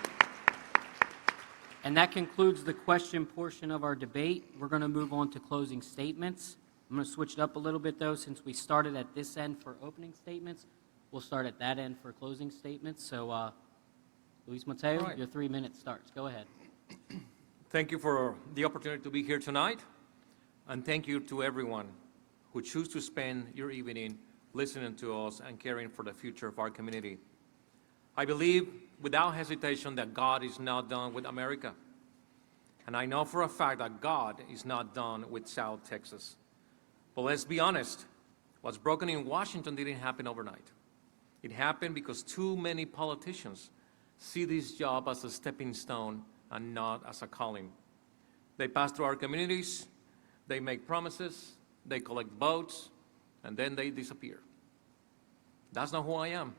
And that concludes the question portion of our debate. We're going to move on to closing statements. I'm going to switch it up a little bit, though, since we started at this end for opening statements. We'll start at that end for closing statements. So, Luis Mateo, right. your 3 minutes starts. Go ahead. Thank you for the opportunity to be here tonight, and thank you to everyone who choose to spend your evening listening to us and caring for the future of our community. I believe without hesitation that God is not done with America, and I know for a fact that God is not done with South Texas. But let's be honest, what's broken in Washington didn't happen overnight. It happened because too many politicians see this job as a stepping stone and not as a calling. They pass through our communities, they make promises, they collect votes, and then they disappear. That's not who I am.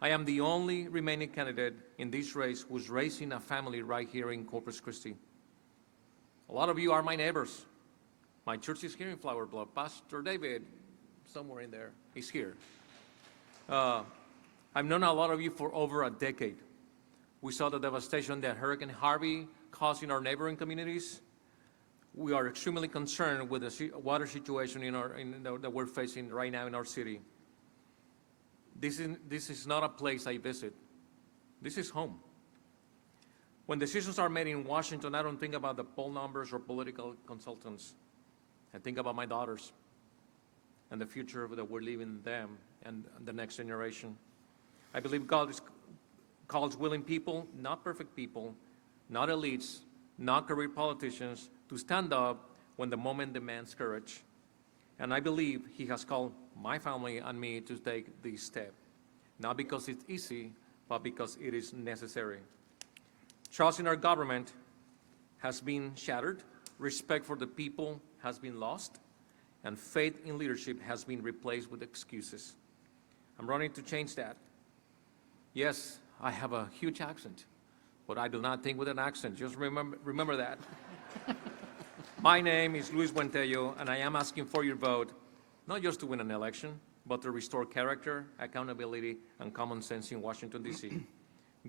I am the only remaining candidate in this race who's raising a family right here in Corpus Christi. A lot of you are my neighbors. My church is here in Flower Bluff. Pastor David, somewhere in there, is here. I've known a lot of you for over a decade. We saw the devastation that Hurricane Harvey caused in our neighboring communities. We are extremely concerned with the water situation that we're facing right now in our city. This is not a place I visit. This is home. When decisions are made in Washington, I don't think about the poll numbers or political consultants. I think about my daughters and the future that we're leaving them and the next generation. I believe God calls willing people, not perfect people, not elites, not career politicians, to stand up when the moment demands courage. And I believe He has called my family and me to take this step, not because it's easy, but because it is necessary. Trust in our government has been shattered, respect for the people has been lost, and faith in leadership has been replaced with excuses. I'm running to change that. Yes, I have a huge accent, but I do not think with an accent. Just remember that. My name is Luis Buentello, and I am asking for your vote, not just to win an election, but to restore character, accountability, and common sense in Washington, D.C.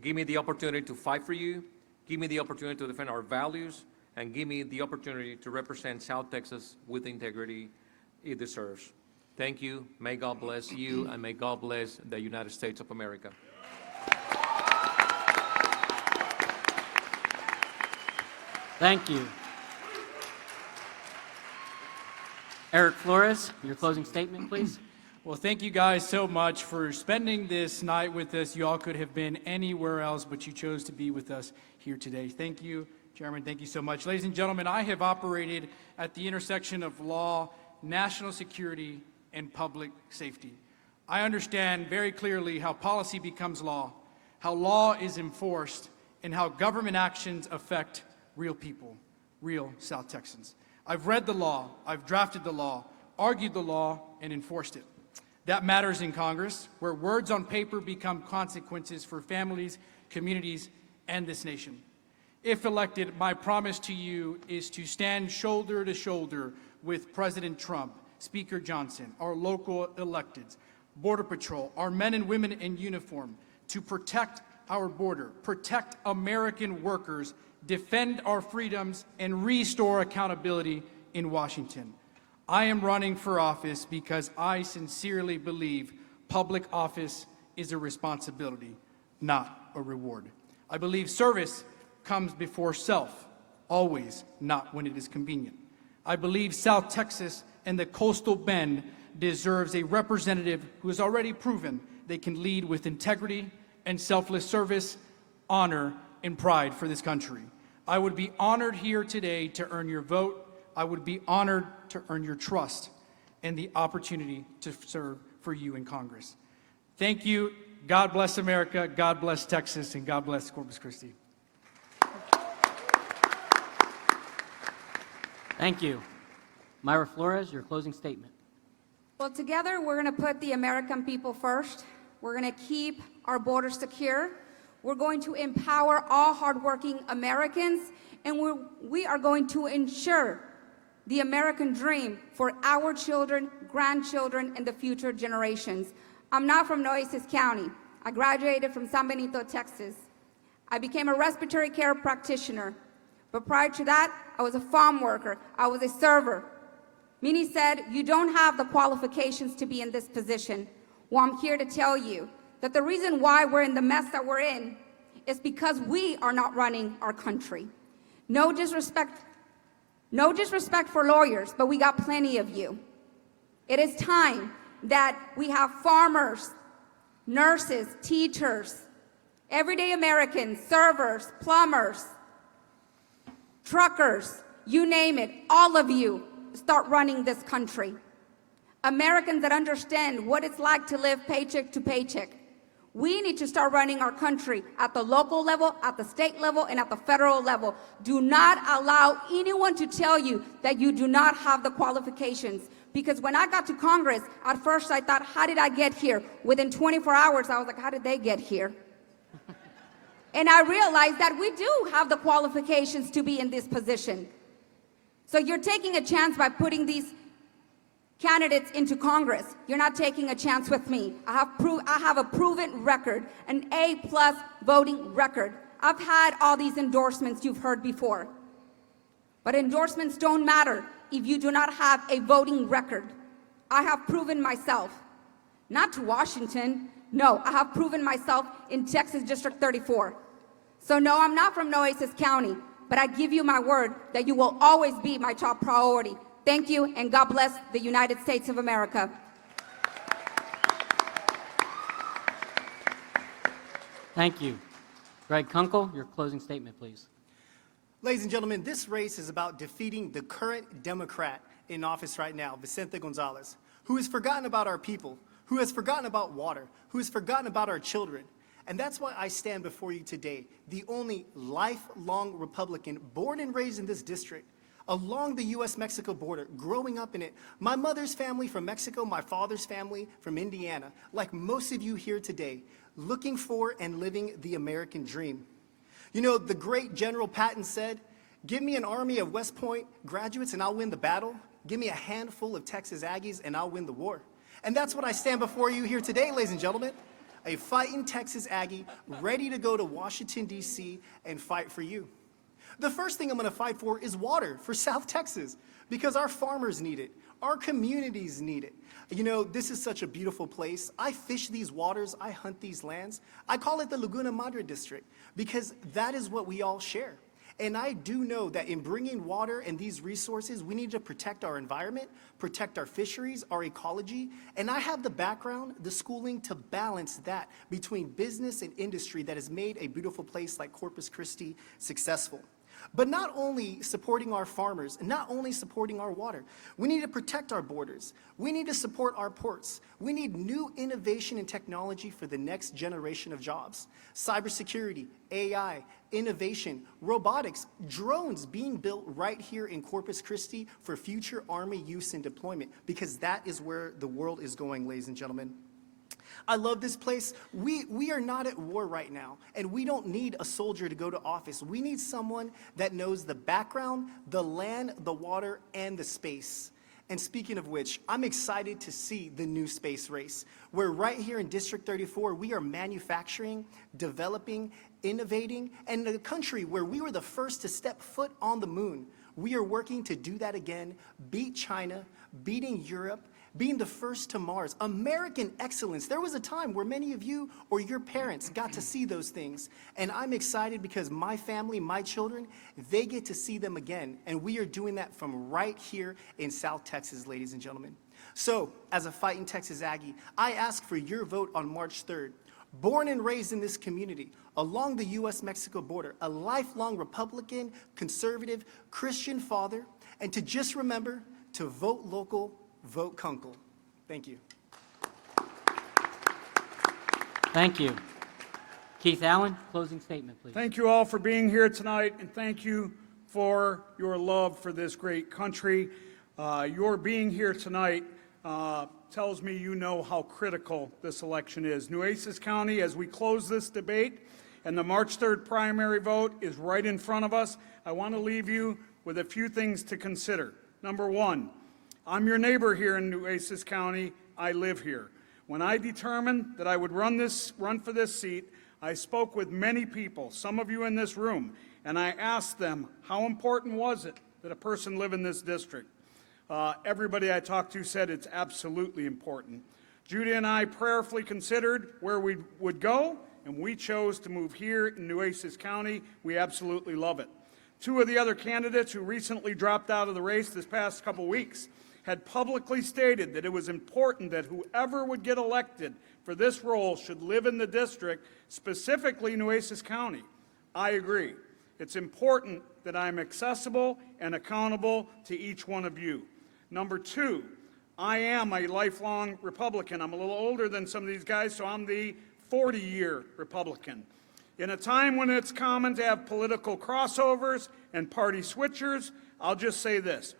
Give me the opportunity to fight for you, give me the opportunity to defend our values, and give me the opportunity to represent South Texas with the integrity it deserves. Thank you. May God bless you, and may God bless the United States of America. Thank you. Eric Flores, your closing statement, please. Well, thank you guys so much for spending this night with us. You all could have been anywhere else, but you chose to be with us here today. Thank you, Chairman. Thank you so much. Ladies and gentlemen, I have operated at the intersection of law, national security, and public safety. I understand very clearly how policy becomes law, how law is enforced, and how government actions affect real people, real South Texans. I've read the law, I've drafted the law, argued the law, and enforced it. That matters in Congress, where words on paper become consequences for families, communities, and this nation. If elected, my promise to you is to stand shoulder to shoulder with President Trump, Speaker Johnson, our local electeds, Border Patrol, our men and women in uniform, to protect our border, protect American workers, defend our freedoms, and restore accountability in Washington. I am running for office because I sincerely believe public office is a responsibility, not a reward. I believe service comes before self, always, not when it is convenient. I believe South Texas and the Coastal Bend deserves a representative who has already proven they can lead with integrity and selfless service, honor, and pride for this country. I would be honored here today to earn your vote. I would be honored to earn your trust and the opportunity to serve for you in Congress. Thank you. God bless America, God bless Texas, and God bless Corpus Christi. Thank you. Myra Flores, your closing statement. Well, together we're going to put the American people first. We're going to keep our borders secure. We're going to empower all hardworking Americans, and we are going to ensure the American dream for our children, grandchildren, and the future generations. I'm not from Nueces County. I graduated from San Benito, Texas. I became a respiratory care practitioner. But prior to that, I was a farm worker. I was a server. Many said, you don't have the qualifications to be in this position. Well, I'm here to tell you that the reason why we're in the mess that we're in is because we are not running our country. No disrespect for lawyers, but we got plenty of you. It is time that we have farmers, nurses, teachers, everyday Americans, servers, plumbers, truckers, you name it, all of you start running this country. Americans that understand what it's like to live paycheck to paycheck. We need to start running our country at the local level, at the state level, and at the federal level. Do not allow anyone to tell you that you do not have the qualifications. Because when I got to Congress, at first I thought, how did I get here? Within 24 hours, I was like, how did they get here? And I realized that we do have the qualifications to be in this position. So you're taking a chance by putting these candidates into Congress. You're not taking a chance with me. I have a proven record, an A+ voting record. I've had all these endorsements you've heard before. But endorsements don't matter if you do not have a voting record. I have proven myself. Not to Washington. No, I have proven myself in Texas District 34. So no, I'm not from Nueces County, but I give you my word that you will always be my top priority. Thank you, and God bless the United States of America. Thank you. Greg Kunkel, your closing statement, please. Ladies and gentlemen, this race is about defeating the current Democrat in office right now, Vicente Gonzalez, who has forgotten about our people, who has forgotten about water, who has forgotten about our children. And that's why I stand before you today, the only lifelong Republican born and raised in this district, along the U.S.-Mexico border, growing up in it. My mother's family from Mexico, my father's family from Indiana, like most of you here today, looking for and living the American dream. You know, the great General Patton said, give me an army of West Point graduates and I'll win the battle. Give me a handful of Texas Aggies and I'll win the war. And that's what I stand before you here today, ladies and gentlemen. A fighting Texas Aggie ready to go to Washington, D.C. and fight for you. The first thing I'm going to fight for is water for South Texas because our farmers need it. Our communities need it. You know, this is such a beautiful place. I fish these waters. I hunt these lands. I call it the Laguna Madre District because that is what we all share. And I do know that in bringing water and these resources, we need to protect our environment, protect our fisheries, our ecology. And I have the background, the schooling to balance that between business and industry that has made a beautiful place like Corpus Christi successful. But not only supporting our farmers, not only supporting our water, we need to protect our borders. We need to support our ports. We need new innovation and technology for the next generation of jobs. Cybersecurity, AI, innovation, robotics, drones being built right here in Corpus Christi for future Army use and deployment, because that is where the world is going, ladies and gentlemen. I love this place. We are not at war right now, and we don't need a soldier to go to office. We need someone that knows the background, the land, the water, and the space. And speaking of which, I'm excited to see the new space race, where right here in District 34, we are manufacturing, developing, innovating, and in a country where we were the first to step foot on the moon, we are working to do that again, beat China, beating Europe, being the first to Mars. American excellence. There was a time where many of you or your parents got to see those things. And I'm excited because my family, my children, they get to see them again. And we are doing that from right here in South Texas, ladies and gentlemen. So, as a fighting Texas Aggie, I ask for your vote on March 3rd. Born and raised in this community, along the U.S.-Mexico border, a lifelong Republican, conservative, Christian father, and to just remember to vote local, vote Kunkel. Thank you. Thank you. Keith Allen, closing statement, please. Thank you all for being here tonight, and thank you for your love for this great country. Your being here tonight tells me you know how critical this election is. Nueces County, as we close this debate, and the March 3rd primary vote is right in front of us, I want to leave you with a few things to consider. Number one, I'm your neighbor here in Nueces County. I live here. When I determined that I would run for this seat, I spoke with many people, some of you in this room, and I asked them, how important was it that a person live in this district? Everybody I talked to said it's absolutely important. Judy and I prayerfully considered where we would go, and we chose to move here in Nueces County. We absolutely love it. Two of the other candidates who recently dropped out of the race this past couple weeks had publicly stated that it was important that whoever would get elected for this role should live in the district, specifically Nueces County. I agree. It's important that I'm accessible and accountable to each one of you. Number two, I am a lifelong Republican. I'm a little older than some of these guys, so I'm the 40-year Republican. In a time when it's common to have political crossovers and party switchers, I'll just say this.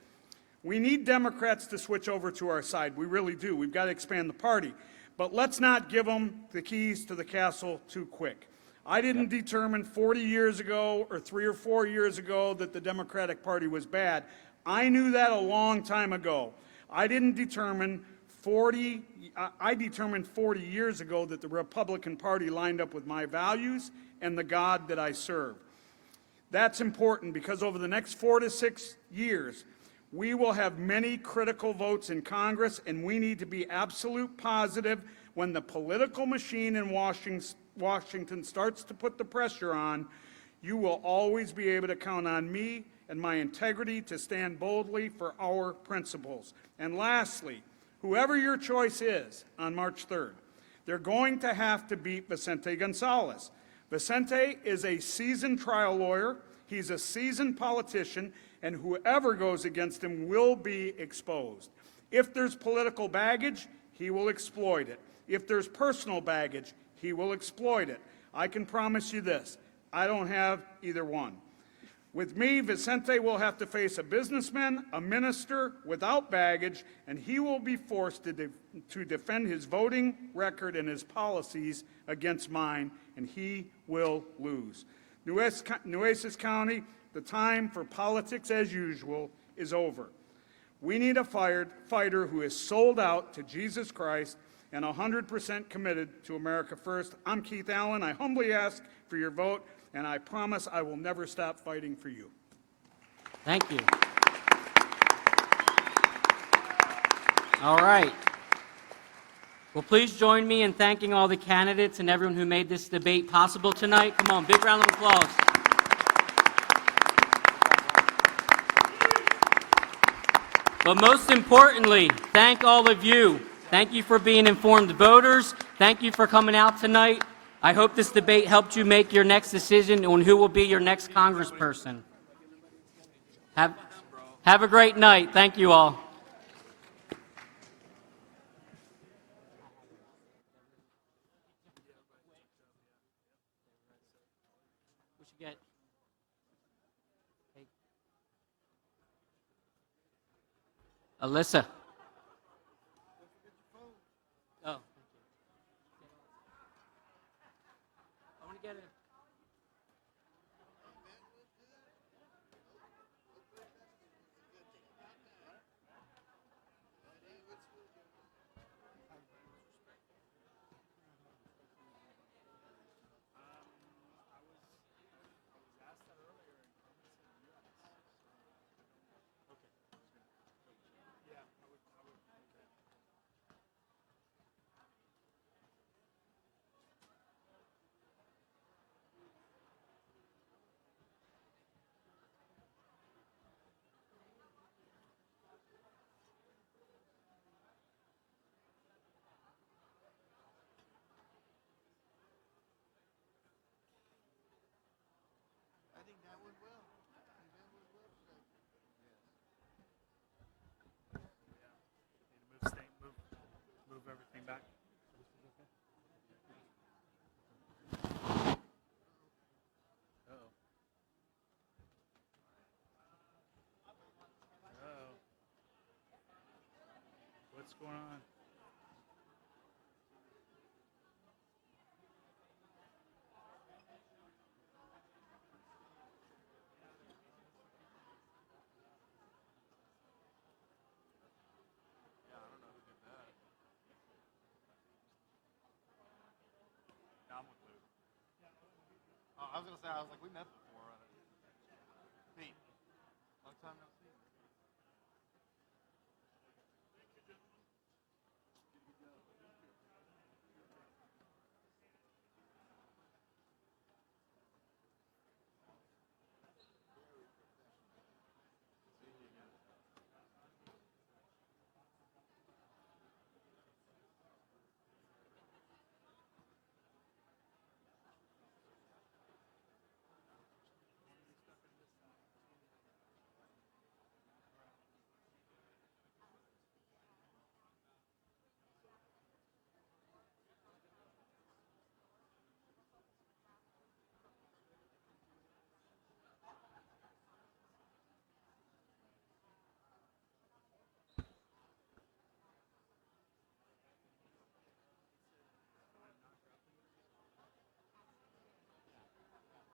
We need Democrats to switch over to our side. We really do. We've got to expand the party. But let's not give them the keys to the castle too quick. I didn't determine 40 years ago or 3 or 4 years ago that the Democratic Party was bad. I knew that a long time ago. I determined 40 years ago that the Republican Party lined up with my values and the God that I serve. That's important because over the next 4 to 6 years, we will have many critical votes in Congress, and we need to be absolute positive when the political machine in Washington starts to put the pressure on. You will always be able to count on me and my integrity to stand boldly for our principles. And lastly, whoever your choice is on March 3rd, they're going to have to beat Vicente Gonzalez. Vicente is a seasoned trial lawyer. He's a seasoned politician, and whoever goes against him will be exposed. If there's political baggage, he will exploit it. If there's personal baggage, he will exploit it. I can promise you this, I don't have either one. With me, Vicente will have to face a businessman, a minister without baggage, and he will be forced to defend his voting record and his policies against mine, and he will lose. Nueces County, the time for politics as usual is over. We need a fighter who is sold out to Jesus Christ and 100% committed to America first. I'm Keith Allen. I humbly ask for your vote, and I promise I will never stop fighting for you. Thank you. All right. Well, please join me in thanking all the candidates and everyone who made this debate possible tonight. Come on, big round of applause. But most importantly, thank all of you. Thank you for being informed voters. Thank you for coming out tonight. I hope this debate helped you make your next decision on who will be your next congressperson. Have a great night. Thank you all. Alyssa. Oh. I want to get it. Move everything back. What's going on? Yeah, I don't know who did that. Yeah, I'm with Luke. I was gonna say, I was like, we met before.